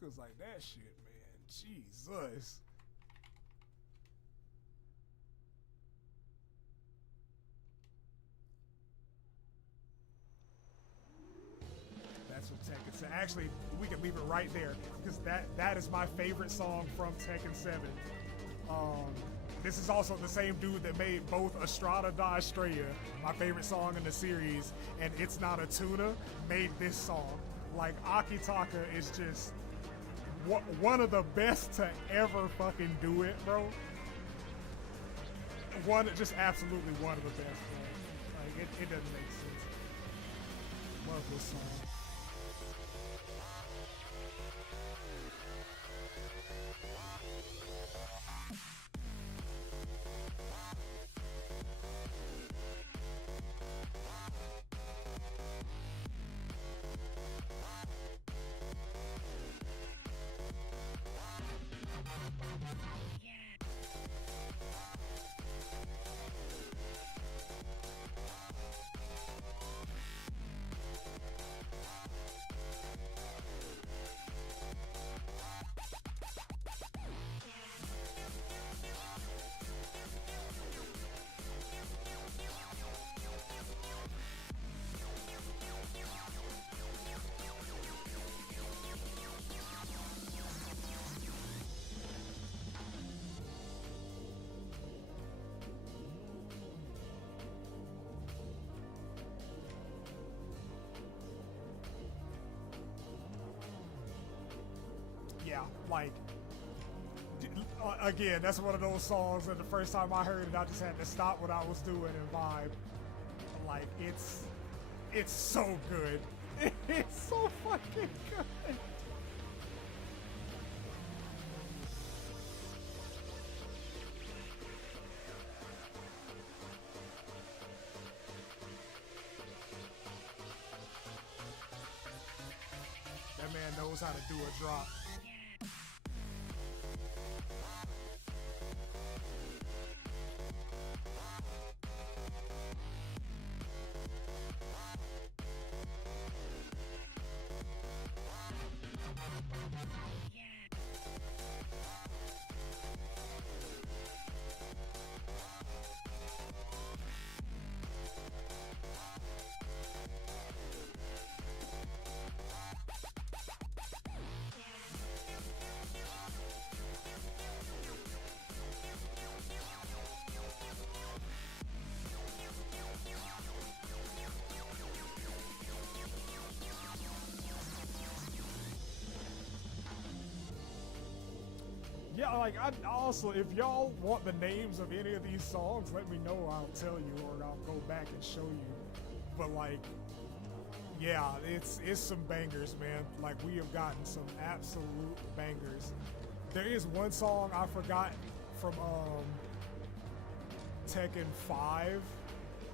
Cause like that shit, man, Jesus. That's from Tekken 7. Actually, we can leave it right there because that is my favorite song from Tekken 7. This is also the same dude that made both Estrada da Estrella, my favorite song in the series, and It's Not a Tuna, made this song. Like, Akitaka is just one of the best to ever fucking do it, bro. Just absolutely one of the best, bro. Like, it doesn't make sense. Love this song. Yeah, like, again, that's one of those songs that the first time I heard it, I just had to stop what I was doing and vibe. Like, it's so good. It's so fucking good. That man knows how to do a drop. Yeah, like, I also, if y'all want the names of any of these songs, let me know, I'll tell you, or I'll go back and show you. But like, yeah, it's some bangers, man. Like, we have gotten some absolute bangers. There is one song I forgot from Tekken 5,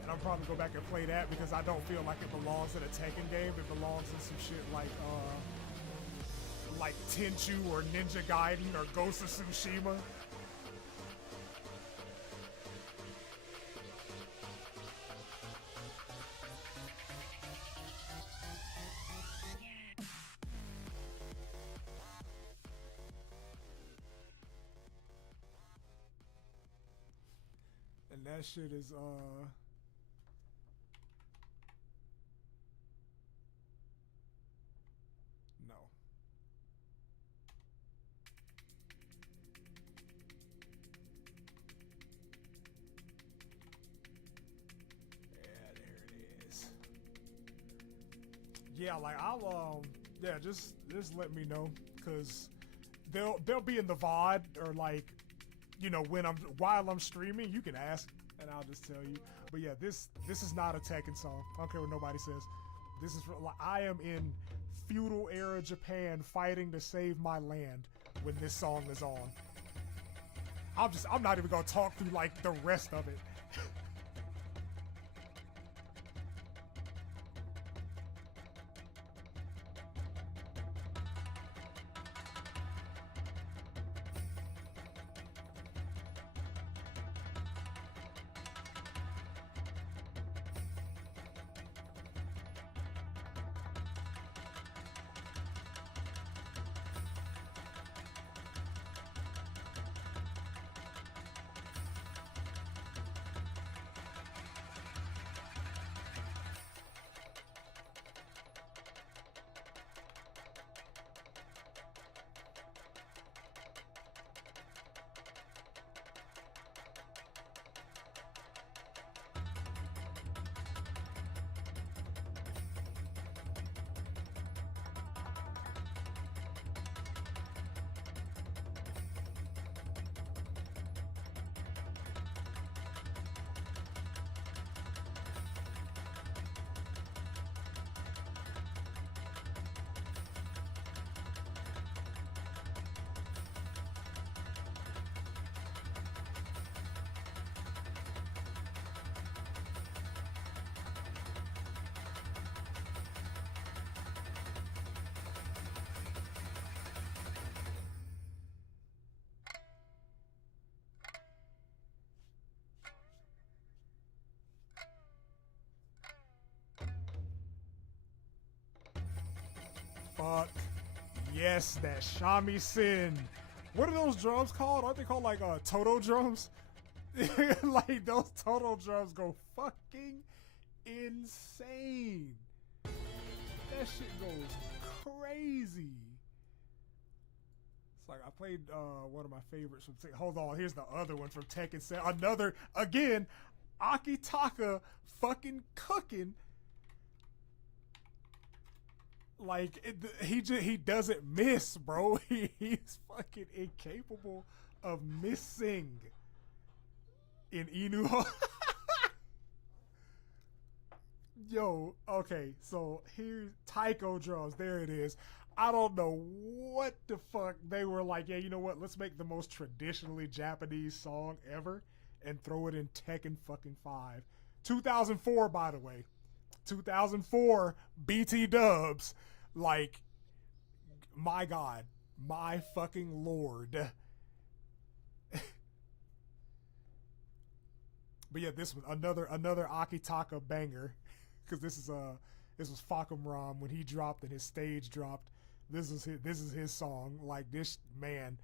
and I'll probably go back and play that because I don't feel like it belongs in a Tekken game. It belongs in some shit like Tenchu or Ninja Gaiden or Ghost of Tsushima. And that shit is no. Yeah, there it is. yeah, like I'll yeah, just let me know, because they'll be in the VOD, or like, you know, while I'm streaming, you can ask and I'll just tell you. But yeah, this is not a Tekken song. I don't care what nobody says. This is like, I am in feudal era Japan fighting to save my land when this song is on. I'm not even gonna talk through like the rest of it. Fuck yes, that shamisen. What are those drums called? Aren't they called like Toto drums? Like those Toto drums go fucking insane. That shit goes crazy. It's like I played one of my favorites from Tekken. Hold on, here's the other one from Tekken 7. Another, again, Akitaka fucking cooking. Like he doesn't miss, bro. He's fucking incapable of missing in Inu. Yo, okay, so here's Taiko drums. There it is. I don't know what the fuck they were like. Yeah, you know what? Let's make the most traditionally Japanese song ever and throw it in Tekken fucking 5. 2004, by the way. 2004 BT dubs. Like, my God, my fucking Lord. But yeah, this was another Akitaka banger, because this was Fakumram when he dropped and his stage dropped. This is his song. Like, this man,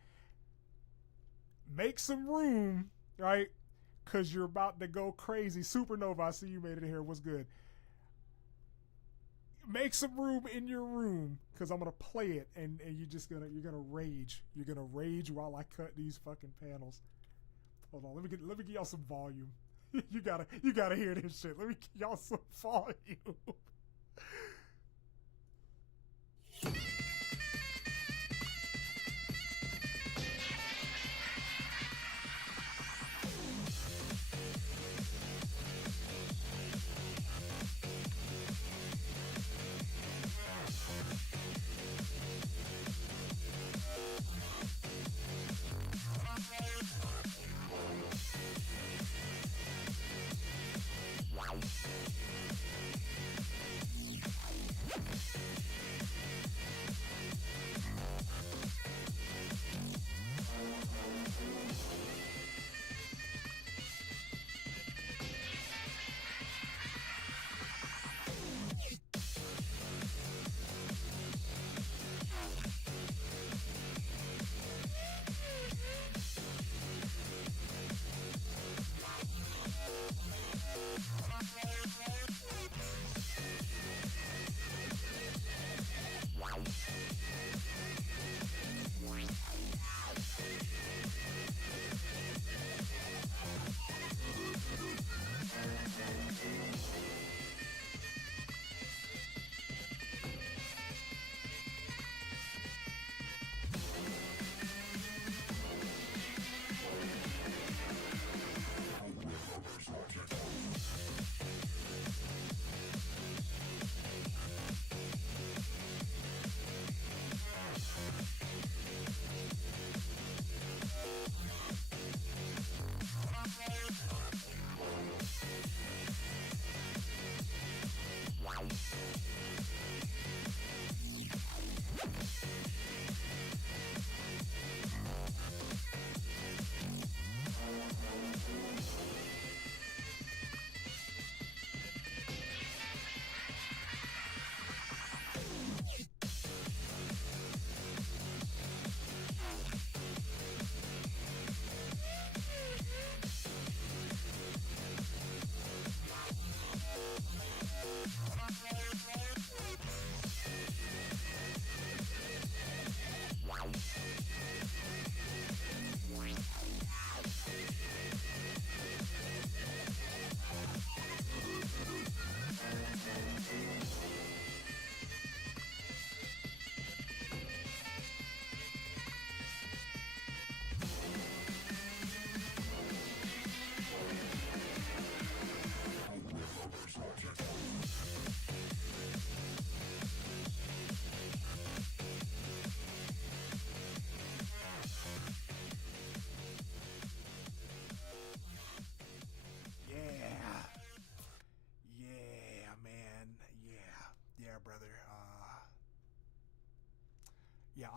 make some room, right? Because you're about to go crazy. Supernova, I see you made it here. What's good? Make some room in your room, because I'm gonna play it, and you're gonna rage. You're gonna rage while I cut these fucking panels. Hold on, let me get y'all some volume. you gotta hear this shit. Let me get y'all some volume.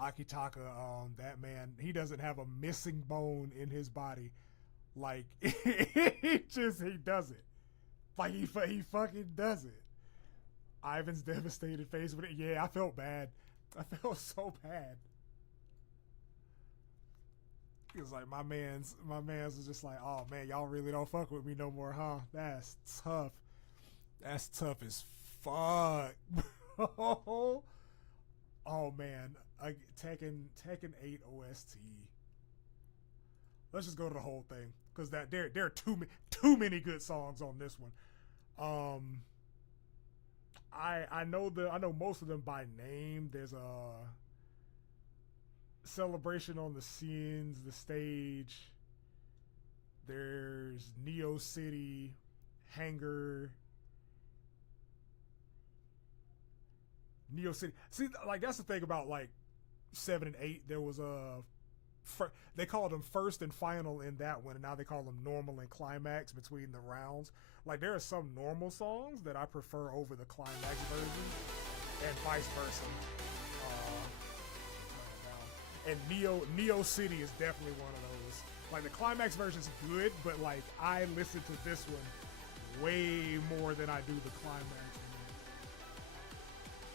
Akitaka, that man, he doesn't have a missing bone in his body. Like, he does it. Like, he fucking does it. Ivan's devastated face with it. Yeah, I felt bad. I felt so bad. He was like, my man's was just like, oh man, y'all really don't fuck with me no more, huh? That's tough. That's tough as fuck. Oh man, Tekken 8 OST. Let's just go to the whole thing because there are too many good songs on this one. I know most of them by name. There's a Celebration on the Scenes, the stage. There's Neo City, Hangar. Neo City. See, like that's the thing about like 7 and 8. There was they called them first and final in that one, and now they call them normal and climax between the rounds. Like there are some normal songs that I prefer over the climax version, and vice versa. And Neo City is definitely one of those. Like the climax version is good, but like I listen to this one way more than I do the climax.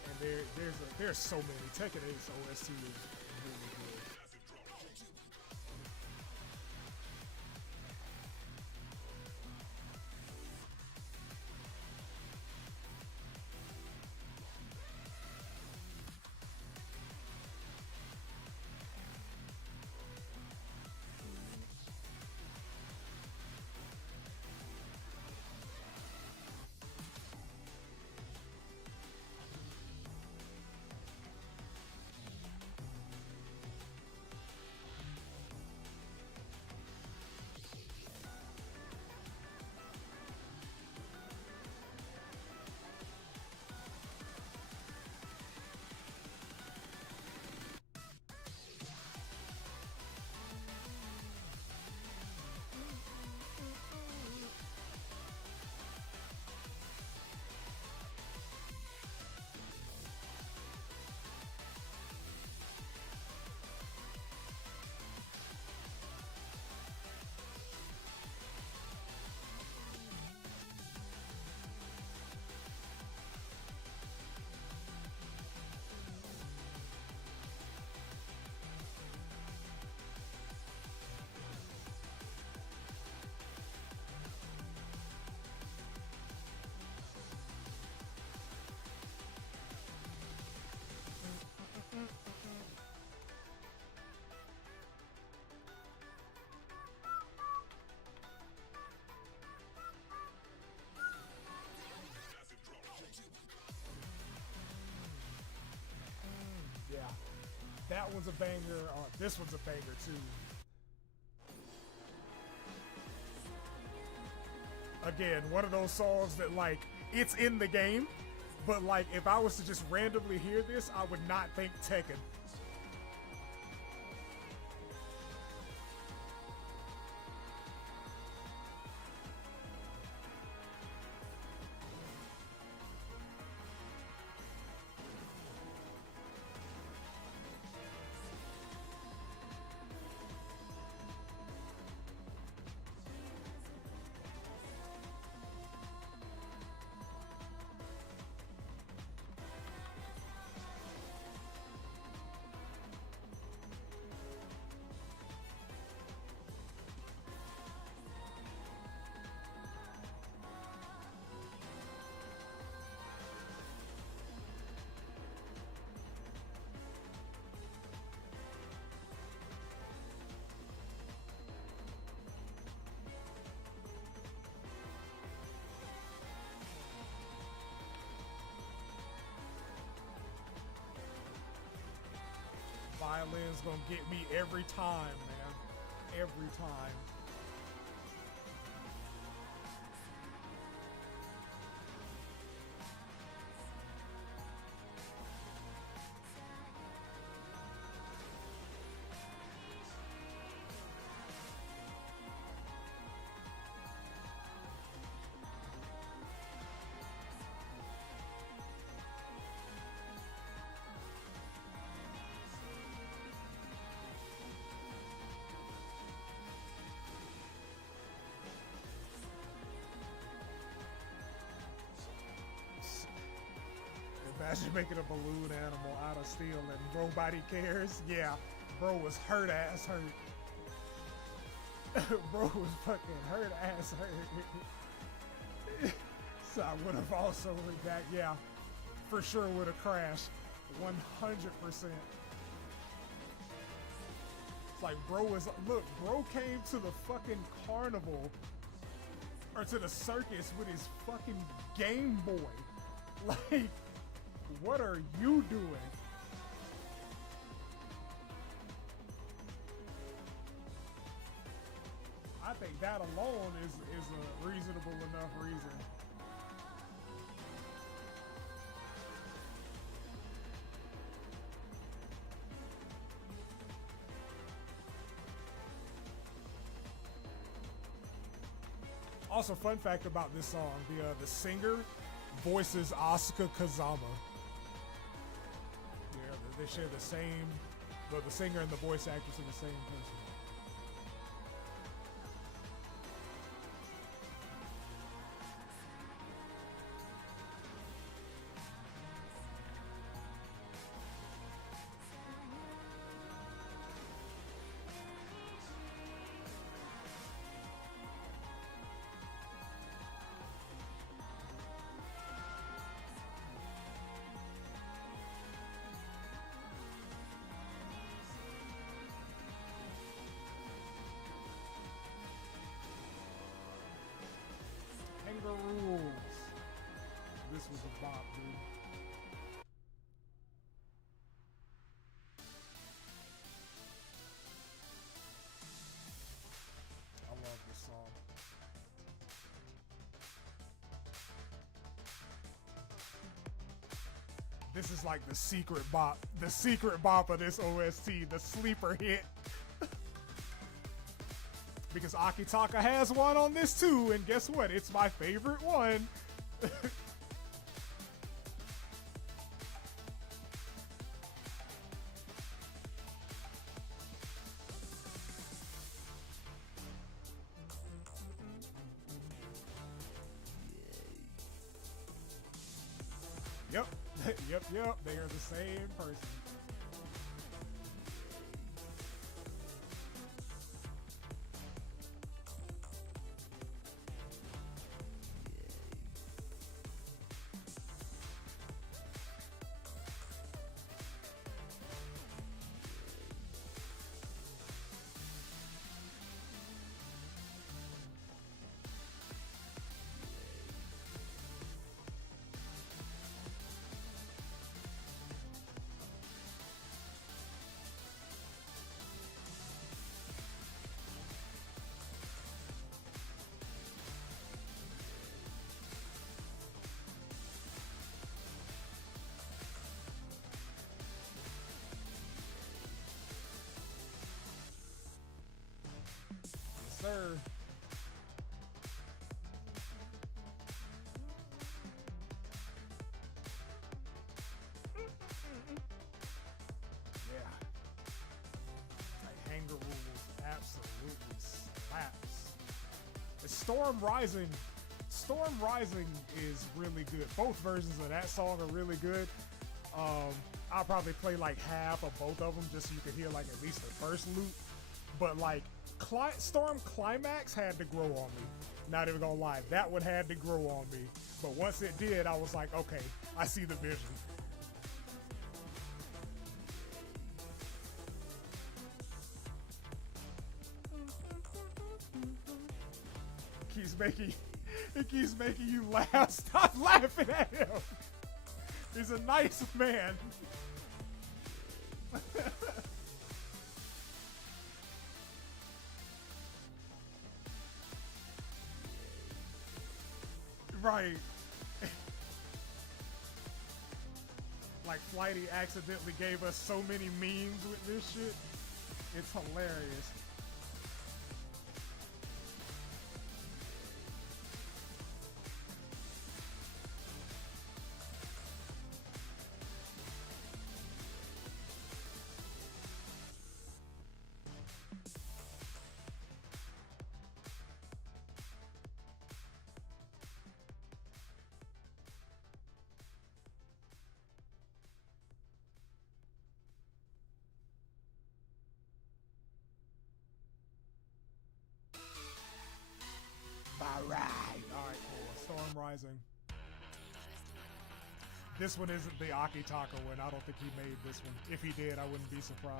And there's so many. Tekken 8's OST is really good. Yeah, that one's a banger. This one's a banger too. Again, one of those songs that like it's in the game, but like if I was to just randomly hear this, I would not think Tekken. Violin's gonna get me every time, man. Every time. Imagine making a balloon animal out of steel and nobody cares. Yeah, bro was hurt. Bro was fucking hurt. So I would have also with that, yeah, for sure would have crashed 100%. It's like bro came to the fucking carnival or to the circus with his fucking Game Boy. Like, what are you doing? I think that alone is a reasonable enough reason. Also, fun fact about this song: the singer voices Asuka Kazama. Yeah, they share the same, but the singer and the voice actress are the same person. Rules. This was a bop, dude. I love this song. This is like the secret bop of this OST, the sleeper hit. Because Akitaka has one on this too, and guess what? It's my favorite one. Yep, yep, they are the same person. Sir. Yeah. Like Hanger Rules absolutely slaps. Storm Rising is really good. Both versions of that song are really good. I'll probably play like half of both of them just so you can hear like at least the first loop. But like Storm Climax had to grow on me. Not even gonna lie, that one had to grow on me. But once it did, I was like, okay, I see the vision. It keeps making you laugh. Stop laughing at him. He's a nice man. Right. Like Flighty accidentally gave us so many memes with this shit. It's hilarious. surprising. This one isn't the Akitaka one. I don't think he made this one. If he did, I wouldn't be surprised.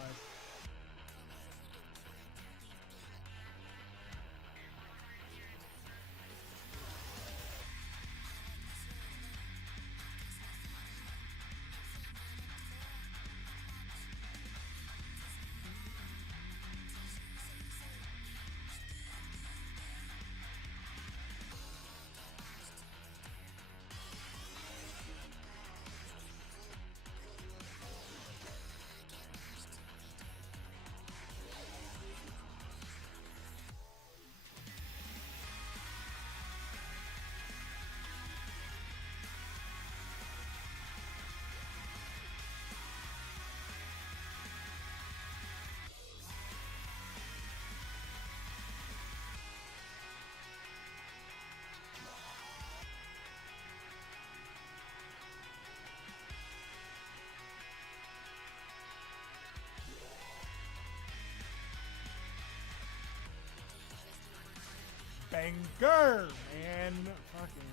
Banger, man. Fucking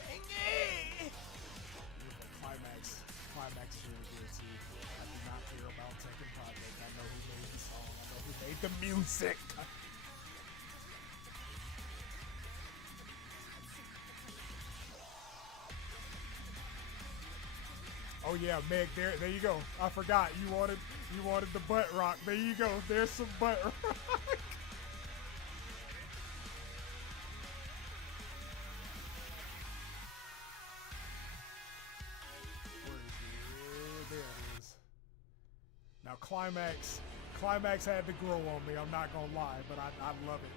bangy. Climax is really good too. I do not care about Tekken Project. I know who made the song. I know who made the music. Oh yeah, Meg. There you go. I forgot you wanted the butt rock. There you go. There's some butt rock. Now Climax had to grow on me, I'm not gonna lie, but I love it.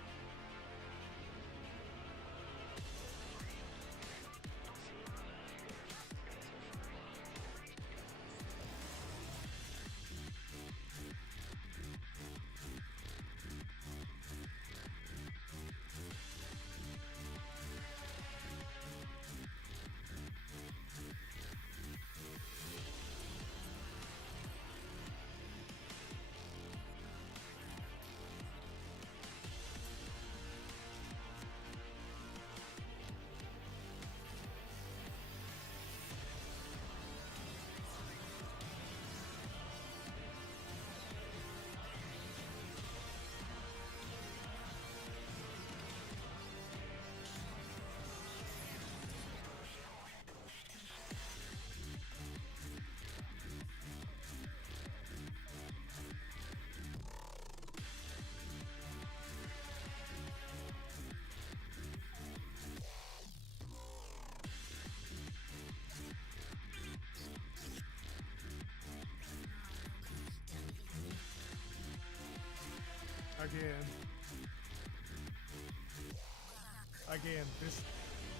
Again, this,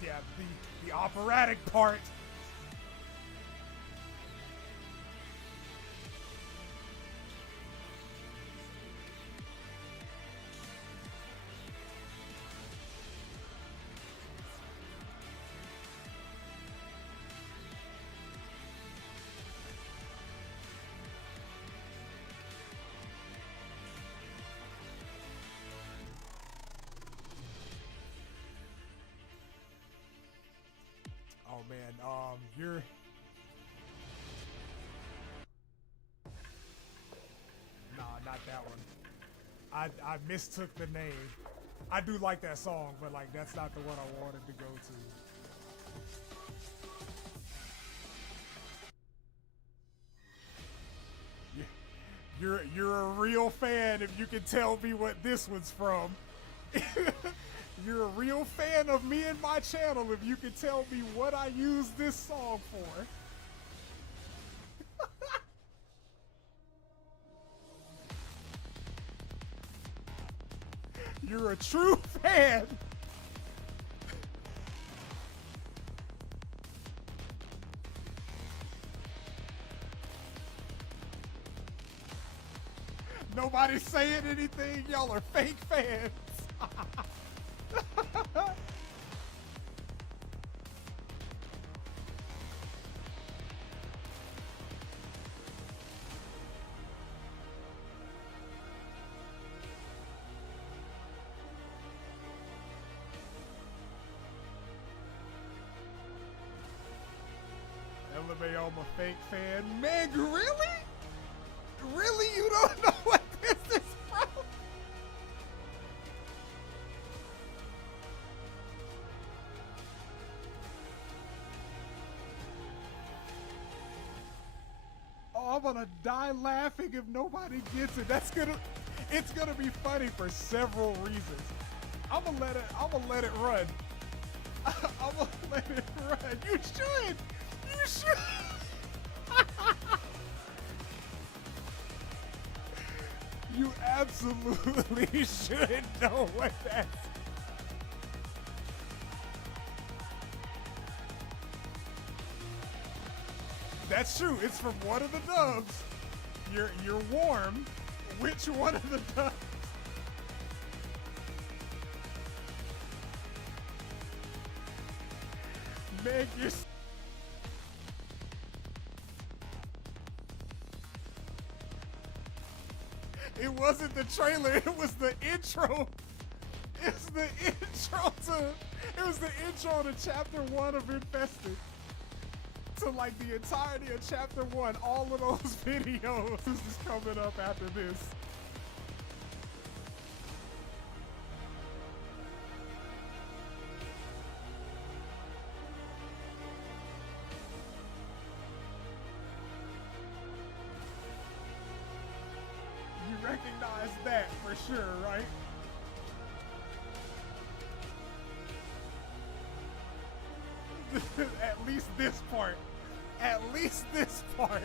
yeah, the operatic part. Oh man, you're nah, not that one. I mistook the name. I do like that song, but like that's not the one I wanted to go to. You're a real fan if you can tell me what this one's from. You're a real fan of me and my channel if you can tell me what I use this song for. You're a true fan. Nobody's saying anything. Y'all are fake fans. anime, I'm a fake fan. Meg, really? Really? You don't know what this is from? Oh, I'm gonna die laughing if nobody gets it. It's gonna be funny for several reasons. I'm gonna let it run. I'm gonna let it run. You should. You should. You absolutely should know what that's. That's true. It's from one of the dubs. You're warm. Which one of the dubs? Meg, you're. It wasn't the trailer. It was the intro. It was the intro to chapter 1 of Infested. To like the entirety of chapter 1, all of those videos is coming up after this. You recognize that for sure, right? At least this part. At least this part.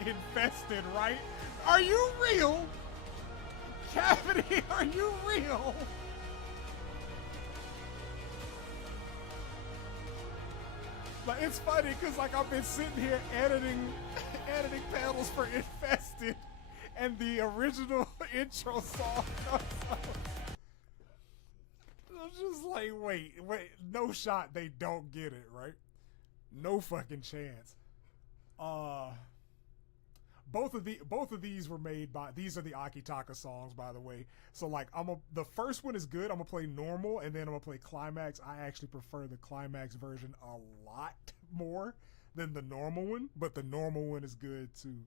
Infested, right? Are you real? Cavity, are you real? Like, it's funny because like I've been sitting here editing panels for Infested, and the original intro song comes up. I'm just like, wait, no shot they don't get it, right? No fucking chance. Both of these were made by, these are the Akitaka songs, by the way. So like the first one is good. I'm gonna play normal, and then I'm gonna play climax. I actually prefer the climax version a lot more than the normal one, but the normal one is good too.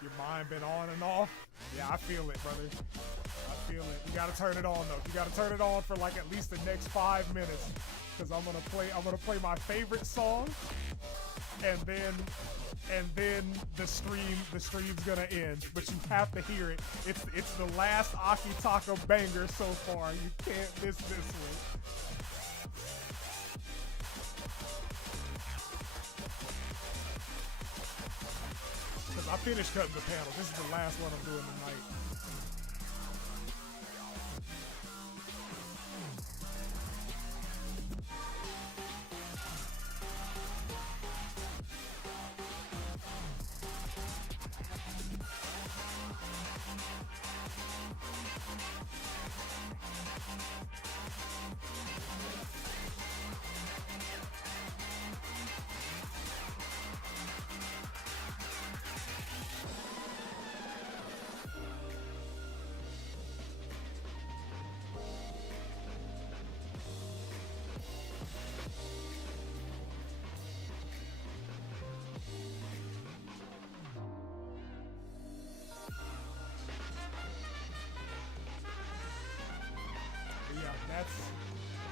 Your mind been on and off? Yeah, I feel it, brother. I feel it. You gotta turn it on though. You gotta turn it on for like at least the next 5 minutes. Cause I'm gonna play my favorite song, and then the stream's gonna end. But you have to hear it. It's the last Akitaka banger so far. You can't miss this one. I finished cutting the panel. This is the last one I'm doing tonight.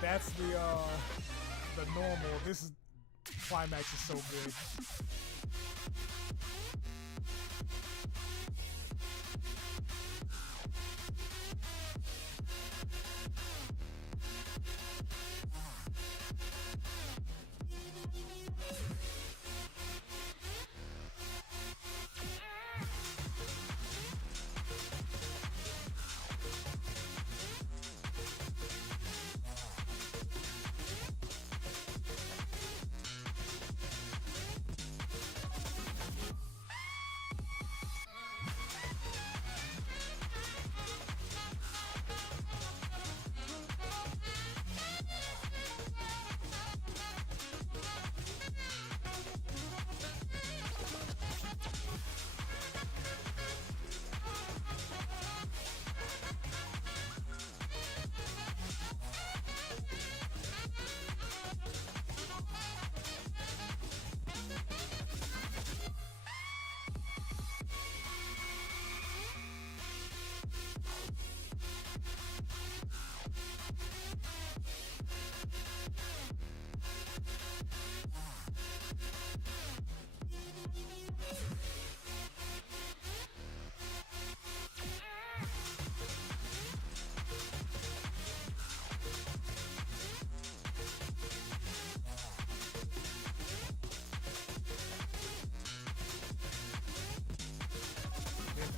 That's the normal. This climax is so good.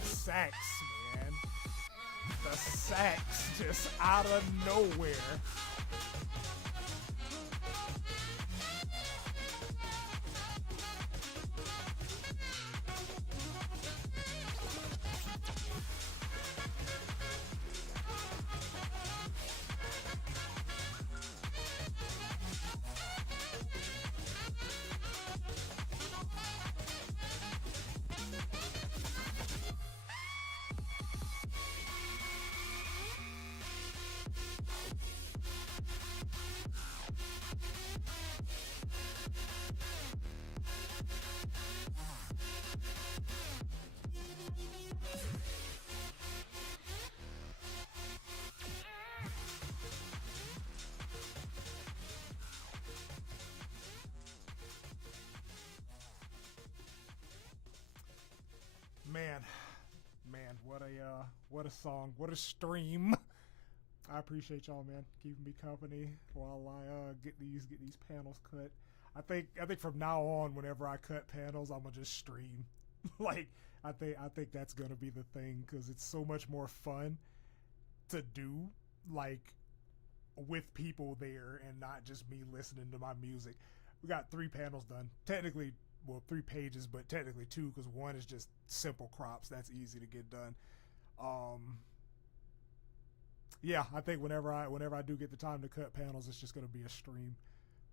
Sax, man. The sax just out of nowhere. Man, what a song, what a stream. I appreciate y'all, man, keeping me company while I get these panels cut. I think from now on, whenever I cut panels, I'm gonna just stream. Like, I think that's gonna be the thing, because it's so much more fun to do, like, with people there and not just me listening to my music. We got 3 panels done. Technically, well, 3 pages, but technically 2, because 1 is just simple crops. That's easy to get done. Yeah, I think whenever I do get the time to cut panels, it's just gonna be a stream.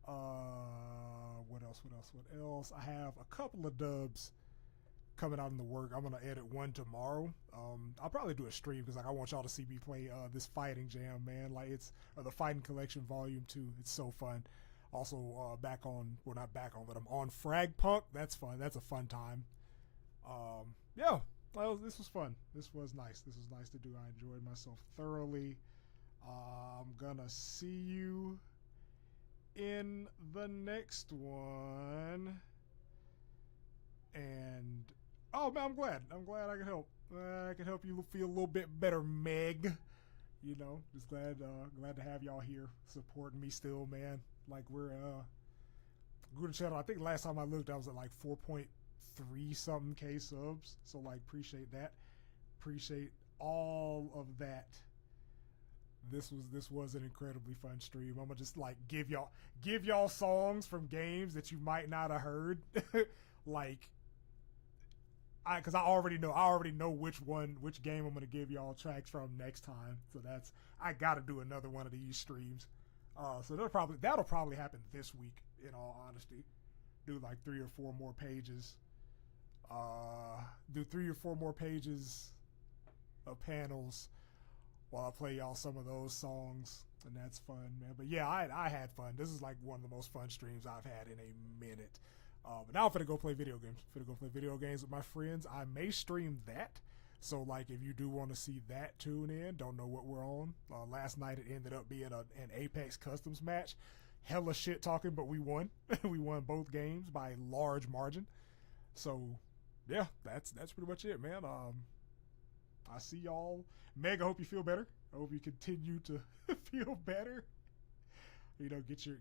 What else? I have a couple of dubs coming out in the work. I'm gonna edit one tomorrow. I'll probably do a stream, because like I want y'all to see me play this fighting jam, man. Like, it's the Fighting Collection Volume 2. It's so fun. Also, back on, well, not back on, but I'm on Frag Punk. That's fun. That's a fun time. Yeah, well, this was fun. This was nice. This was nice to do. I enjoyed myself thoroughly. I'm gonna see you in the next one. And, oh, man, I'm glad I could help. I could help you feel a little bit better, Meg. You know, just glad to have y'all here supporting me still, man. Like, we're good channel. I think last time I looked, I was at like 4.3 something K subs. So, like, appreciate that. Appreciate all of that. This was an incredibly fun stream. I'm gonna just like give y'all songs from games that you might not have heard. Like, because I already know which game I'm gonna give y'all tracks from next time. So I gotta do another one of these streams. So that'll probably happen this week, in all honesty. Do like 3 or 4 more pages. Do 3 or 4 more pages of panels while I play y'all some of those songs, and that's fun, man. But yeah, I had fun. This is like one of the most fun streams I've had in a minute. But now I'm finna go play video games. With my friends. I may stream that. So, like, if you do want to see that, tune in. Don't know what we're on. Last night it ended up being an Apex Customs match. hella shit talking, but we won. We won both games by a large margin. So yeah, that's pretty much it, man. I see y'all. Meg, I hope you feel better. I hope you continue to feel better. You know, get your